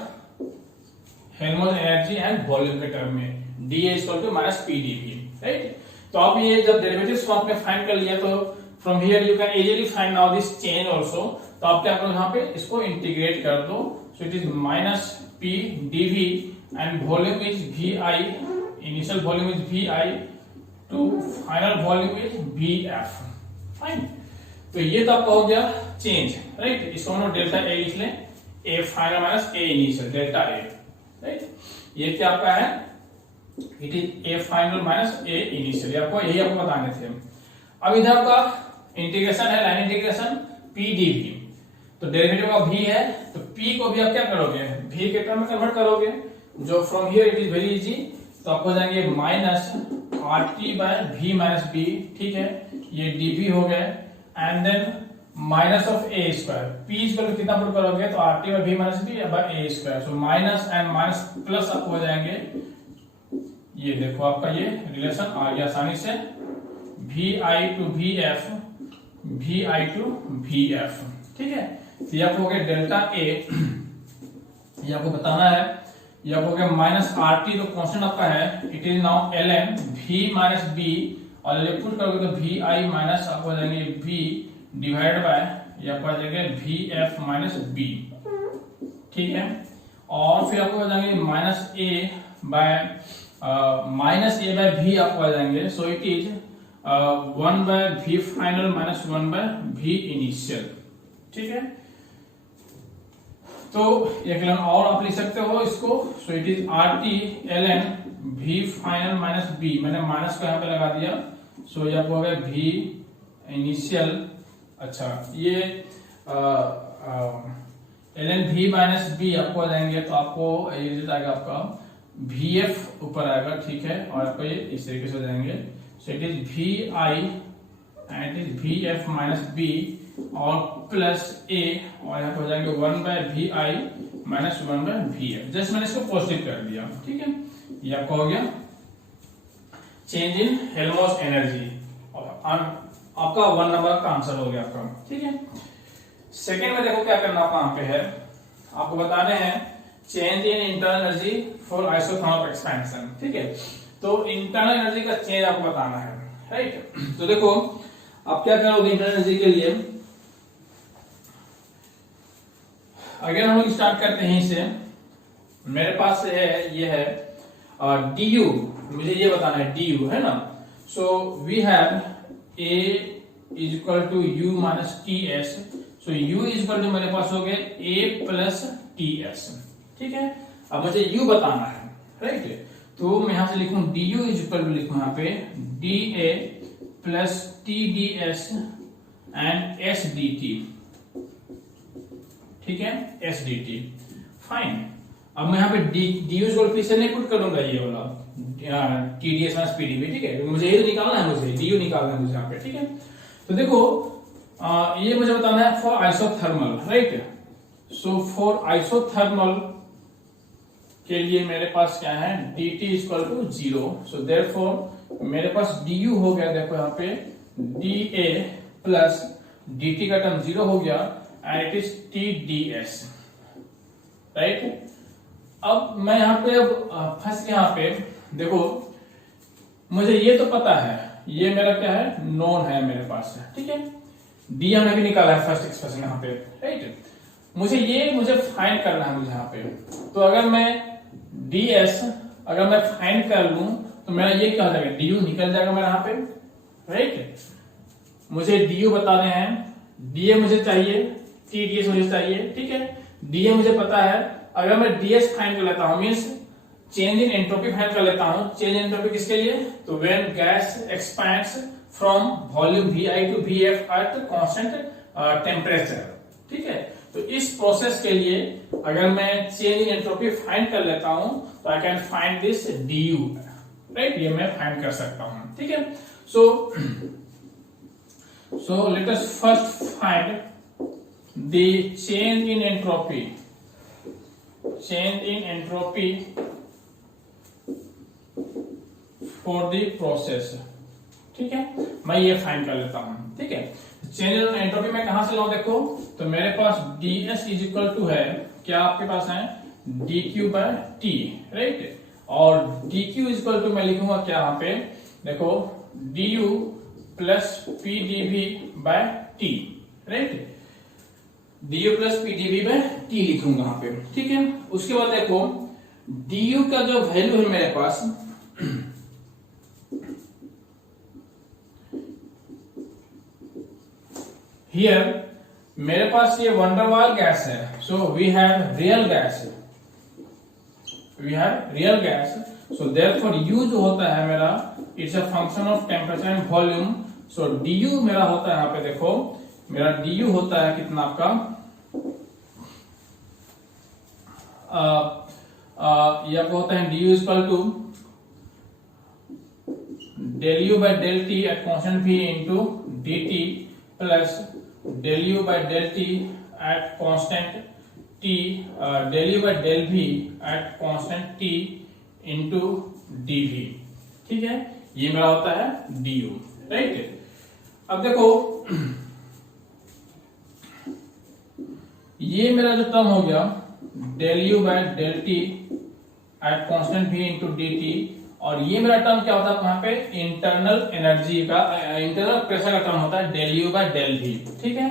हेल्महोल्ट्ज एनर्जी एंड वॉल्यूम के टर्म में, dA equal to minus PdV, right. तो आप ये जब डेरिवेटिव्स को आपने फाइंड कर लिया, तो from here you can easily find now this change also. तो आप क्या करो, यहाँ पे इसको इंटीग्रेट कर दो, so it is minus PdV and volume is VI, initial volume is VI to final volume is VF। Fine, तो ये तो आपका हो गया चेंज, राइट। इसको हम डेल्टा A लिख लें, A final minus A initial, delta A, right. ये क्या आपका है, it is A final minus A initial, आपको यही आपको बताने थे। अब इधर का इंटीग्रेशन है, लाइन इंटीग्रेशन PdV, तो डेरिवेटिव का V है, तो P को भी आप क्या करोगे, V के टर्म में कन्वर्ट करोगे, जो from here it is very easy. तो आपको हो जाएंगे minus RT by V minus B, ठीक है, ये dV हो गए, and then minus of A square, P square कितना पुट करोगे, तो RT by V minus B by A square, so minus and minus plus आपको हो जाएंगे, ये देखो आपका ये रिलेशन आ गया आसानी से, VI to VF, VI to VF, ठीक है। तो ये आपको हो गया डेल्टा A, ये आपको बताना है, ये आपको हो गया माइनस RT, तो कांस्टेंट आपका है, it is now ln V minus B, और ये पुट करोगे तो VI माइनस आपको हो जाएंगे V डिवाइड बाय, ये आपको आ जाएगा VF माइनस B, ठीक है। और फिर आपको हो जाएंगे minus A by minus A by V आपको आ जाएंगे, so it is 1 by V final minus 1 by V initial, ठीक है। तो एक लाइन और आप लिख सकते हो इसको, सो it is RT ln V final minus B, मैंने माइनस को यहाँ पे लगा दिया, सो ये आपको हो गया V इनिशियल, अच्छा ये ln V माइनस B आपको आ जाएंगे, तो आपको ये रिजल्ट आएगा आपका VF ऊपर आएगा, ठीक है, और आपको ये इस तरीके से हो जाएंगे, so it is VI and it is VF minus B और प्लस A, और यहाँ पे हो जाएंगे 1 by VI minus 1 by VF, just मैंने इसको पॉजिटिव कर दिया, ठीक है। ये आपका हो गया चेंज इन हेल्महोल्ट्ज एनर्जी, आपका 1 नंबर का आंसर हो गया आपका, ठीक है। सेकेंड में देखो क्या करना आपका यहाँ पे है, आपको बताने हैं change in internal energy for isothermal expansion, ठीक है। तो इंटरनल एनर्जी का चेंज आपको बताना है, राइट। तो देखो आप क्या करोगे इंटरनल एनर्जी के लिए, अगर हम लोग स्टार्ट करते हैं इसे, मेरे पास है ये है du, मुझे ये बताना है du, है ना। So we have A is equal to U minus TS, so U is equal to मेरे पास हो गया A प्लस TS, ठीक है। अब मुझे U बताना है, राइट। तो मैं यहां से लिखूं du इज इक्वल टू, लिखूं यहाँ पे dA plus TdS and S dt, ठीक है, S dt, फाइन। अब मैं यहाँ पे du को फिर से नहीं पुट करूंगा, ये वाला TdS माइनस PdV, ठीक है, मुझे ये निकालना है, मुझे du निकालना है मुझे यहाँ पे, ठीक है। तो देखो ये मुझे बताना है for isothermal, right. So for isothermal के लिए मेरे पास क्या है, dt equal to 0। So therefore मेरे पास du हो गया, देखो यहाँ पे dA प्लस dt का टर्म 0 हो गया and it is TdS, right. अब मैं यहाँ पे अब फंस यहाँ पे, देखो मुझे ये तो पता है, ये मेरा क्या है, नोन है मेरे पास, ठीक है। डी हमने भी निकाला है फर्स्ट एक्सप्रेशन यहाँ पे, राइट। मुझे फाइंड करना है मुझे यहाँ पे। तो अगर मैं ds अगर मैं फाइंड कर लूं तो मेरा ये क्या हो जाएगा, du निकल जाएगा मेरा यहाँ पे, राइट। मुझे du बताने हैं, da मुझे चाहिए, tds मुझे चाहिए, ठीक है। da मुझे पता है, अगर मैं ds फाइंड कर लेता हूं, means change in entropy find कर लेता हूं। चेंज इन एंट्रोपी किसके लिए, तो when gas expands from volume vi to vf at constant temperature, ठीक है। तो इस प्रोसेस के लिए अगर मैं चेंज इन एंट्रोपी फाइंड कर लेता हूं तो I can find this du, right. ये मैं फाइंड कर सकता हूं, ठीक है। So let us first find the change in entropy, for the process, ठीक है। मैं ये फाइंड कर लेता हूं, ठीक है। चेंज इन एंट्रोपी में कहां से लाऊं, देखो तो मेरे पास ds इज इक्वल टू है, क्या आपके पास है, dq बाय t, राइट। और dq इज इक्वल टू मैं लिखूंगा क्या यहाँ पे, देखो du plus pdv by t, right. du plus pdv by t लिखूंगा यहाँ पे, ठीक है। उसके बाद देखो du का जो वैल्यू है मेरे पास, हियर मेरे पास ये वंडरवाल गैस है, so we have real gas, so therefore u जो होता है मेरा, it's a function of temperature and volume. So du मेरा होता है, यहाँ पे देखो मेरा du होता है कितना आपका, ये आपको होता है du equal to del u by del t at constant v into dt plus del u by del t at constant t, del u by del v at constant t into dv, ठीक है। ये मेरा होता है du, right. अब देखो ये मेरा जो टर्म हो गया del u by del t at constant v into dt, और ये मेरा टर्म क्या होता है वहां पे, इंटरनल एनर्जी का, इंटरनल प्रेशर का टर्म होता है del u by del v, ठीक है।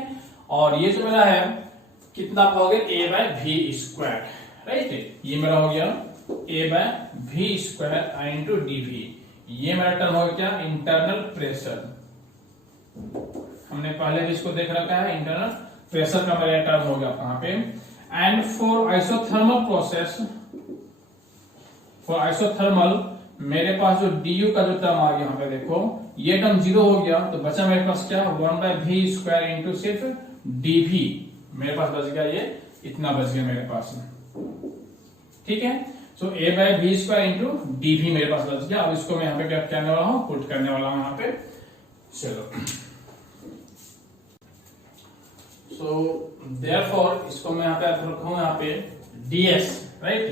और ये जो मेरा है कितना हो गया, a by v square, right. ये मेरा हो गया a by v square into dv। ये मेरा टर्म हो गया क्या, इंटरनल प्रेशर। हमने पहले भी इसको देख रखा है, इंटरनल प्रेशर का मेरा टर्म हो गया वहां पे। And for isothermal process, for isothermal मेरे पास जो du का जो टर्म आ गया यहाँ पे, देखो ये टर्म 0 हो गया, तो बचा मेरे पास क्या, 1 बाय v स्क्वायर इंटू सिर्फ dv, मेरे पास बच गया, ये इतना बच गया मेरे पास, ठीक है। So a by v square into dv मेरे पास बच गया। अब इसको मैं यहाँ पे क्या करने वाला हूँ, पुट करने वाला हूँ यहाँ पे, चलो। सो देयरफॉर इसको मैं यहाँ पे रखूंगा यहाँ पे ds, right.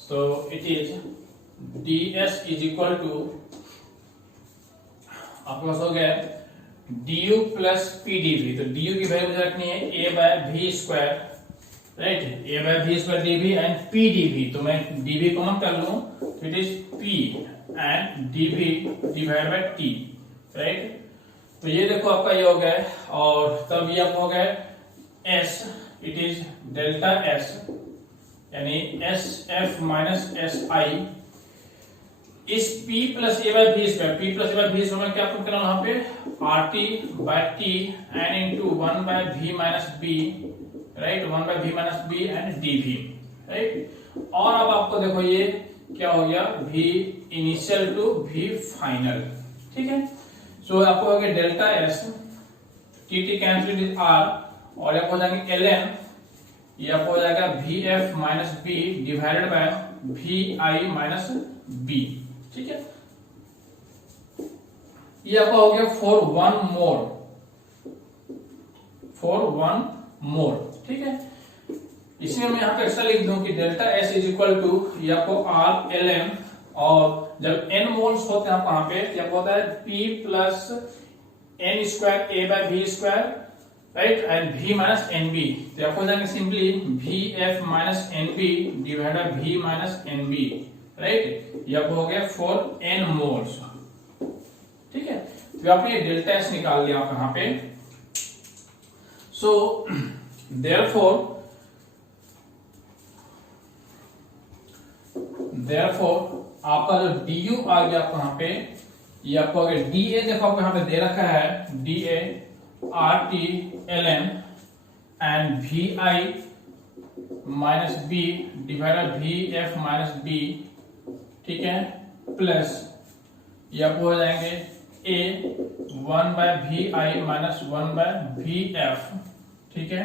So it is ds is equal to, आपके पास हो गया du प्लस pdv। तो du की वैल्यू मुझे रखनी है a by v square, right, a by v square dv and pdv। तो मैं dv कॉमन कर लूं, तो it is p and dv divide by t, right. तो ये देखो आपका ये हो गया, और तब ये आपको हो गया s, it is delta s, यानी sf माइनस si is p plus a by v square, p plus a by v square क्या पुट करना वहां पे, rt by t and into 1 by v minus b, right, 1 by v minus b and dv, right. और अब आपको देखो ये क्या हो गया, v initial to v final, ठीक है। सो आपको हो गया delta s, tt cancel with r, और आपको हो जाएंगे ln, ये आपको हो जाएगा vf minus b divided by vi minus b, ठीक है। ये आपका हो गया फॉर वन मोर, ठीक है। इसमें मैं यहाँ पे एक्स्ट्रा लिख दूं कि delta S is equal to या आपको आर एल एम, और जब n मोल्स होते हैं यहाँ पे क्या होता है P plus n square A by V square, right, and V minus NB, तो आपको हो जाएंगे simply VF minus NB divide by V minus NB, right, ये आपको हो गया फॉर n मोल्स, ठीक है। तो आपने ये डेल्टा एस निकाल लिया आप यहाँ पे। सो देयरफॉर आपका जो du आ गया आपको यहाँ पे, ये आपको अगर dA देखो आपको यहाँ पे दे रखा है dA RT ln and VI minus B divide VF minus B, ठीक है, प्लस ये आपको हो जाएंगे A 1 by VI minus 1 by VF, ठीक है,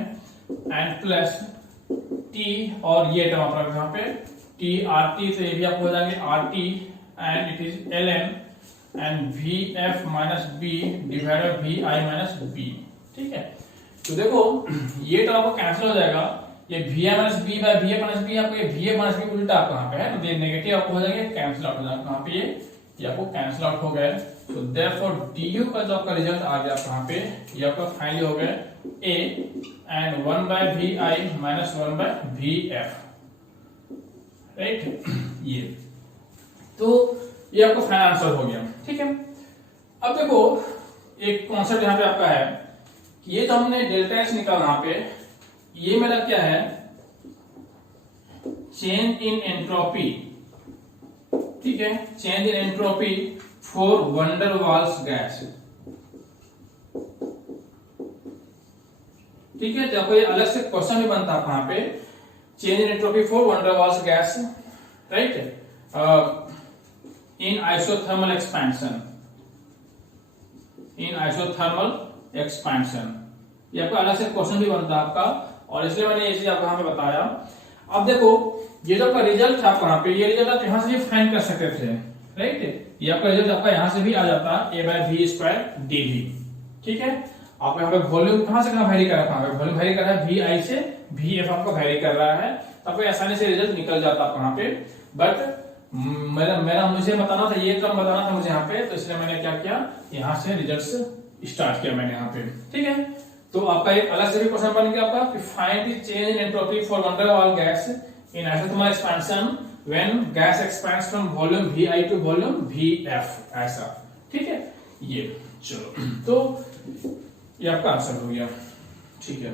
एंड प्लस T, और ये टर्म आपका यहाँ पे T RT, तो ये भी आपको हो जाएंगे RT and it is ln and VF minus B divide by VI minus B, ठीक है। तो देखो ये टर्म आपको कैंसिल हो जाएगा, ये VI minus B by VF minus B, आपको ये VF माइनस B उल्टा आपको यहाँ पे है, तो ये नेगेटिव आपको हो जाएगा, कैंसिल आउट हो जाएगा यहाँ पे, ये आपको कैंसिल आउट हो गया। तो देयरफॉर du का जो आपका रिजल्ट आ गया यहाँ पे, ये आपका फाइनली हो गया A and 1 by VI minus 1 by VF, right, ये तो ये आपका फाइनल आंसर हो गया, ठीक है। अब देखो एक कॉन्सेप्ट यहाँ पे आपका है कि ये जो हमने डेल्टा एस निकाला यहाँ पे, ये मेरा क्या है, चेंज इन एंट्रोपी, ठीक है, change in entropy for van der Waals gas, ठीक है। तो आपको ये अलग से क्वेश्चन भी बनता है यहाँ पे, change in entropy for van der Waals gas, right, in isothermal expansion, in isothermal expansion, ये आपका अलग से क्वेश्चन भी बनता है आपका, और इसलिए मैंने ये चीज आपको यहाँ पे बताया। अब देखो ये जो आपका रिजल्ट था यहाँ पे, ये रिजल्ट आप यहाँ से भी फाइंड कर सकते थे, राइट, ये आपका रिजल्ट आपका यहाँ से भी आ जाता A by V square dV, ठीक है। आप यहाँ पे वॉल्यूम कहाँ से कहाँ वेरी कर रहा है, वॉल्यूम वेरी कर रहा है VI से, VF आपको वेरी कर रहा है, तो आपको आसानी से रिजल्ट निकल जाता है यहाँ पे। बट मुझे बताना था, ये टर्म बताना था मुझे यहाँ पे, तो इसलिए मैंने क्या किया, यहाँ से रिजल्ट स्टार्ट किया मैंने यहाँ पे, ठीक है। तो आपका एक अलग से भी क्वेश्चन बन गया आपका कि find the change in entropy for van der Waal gas in isothermal expansion when gas expands from volume VI to volume VF, ऐसा, ठीक है। ये चलो, तो ये आपका आंसर हो गया, ठीक है।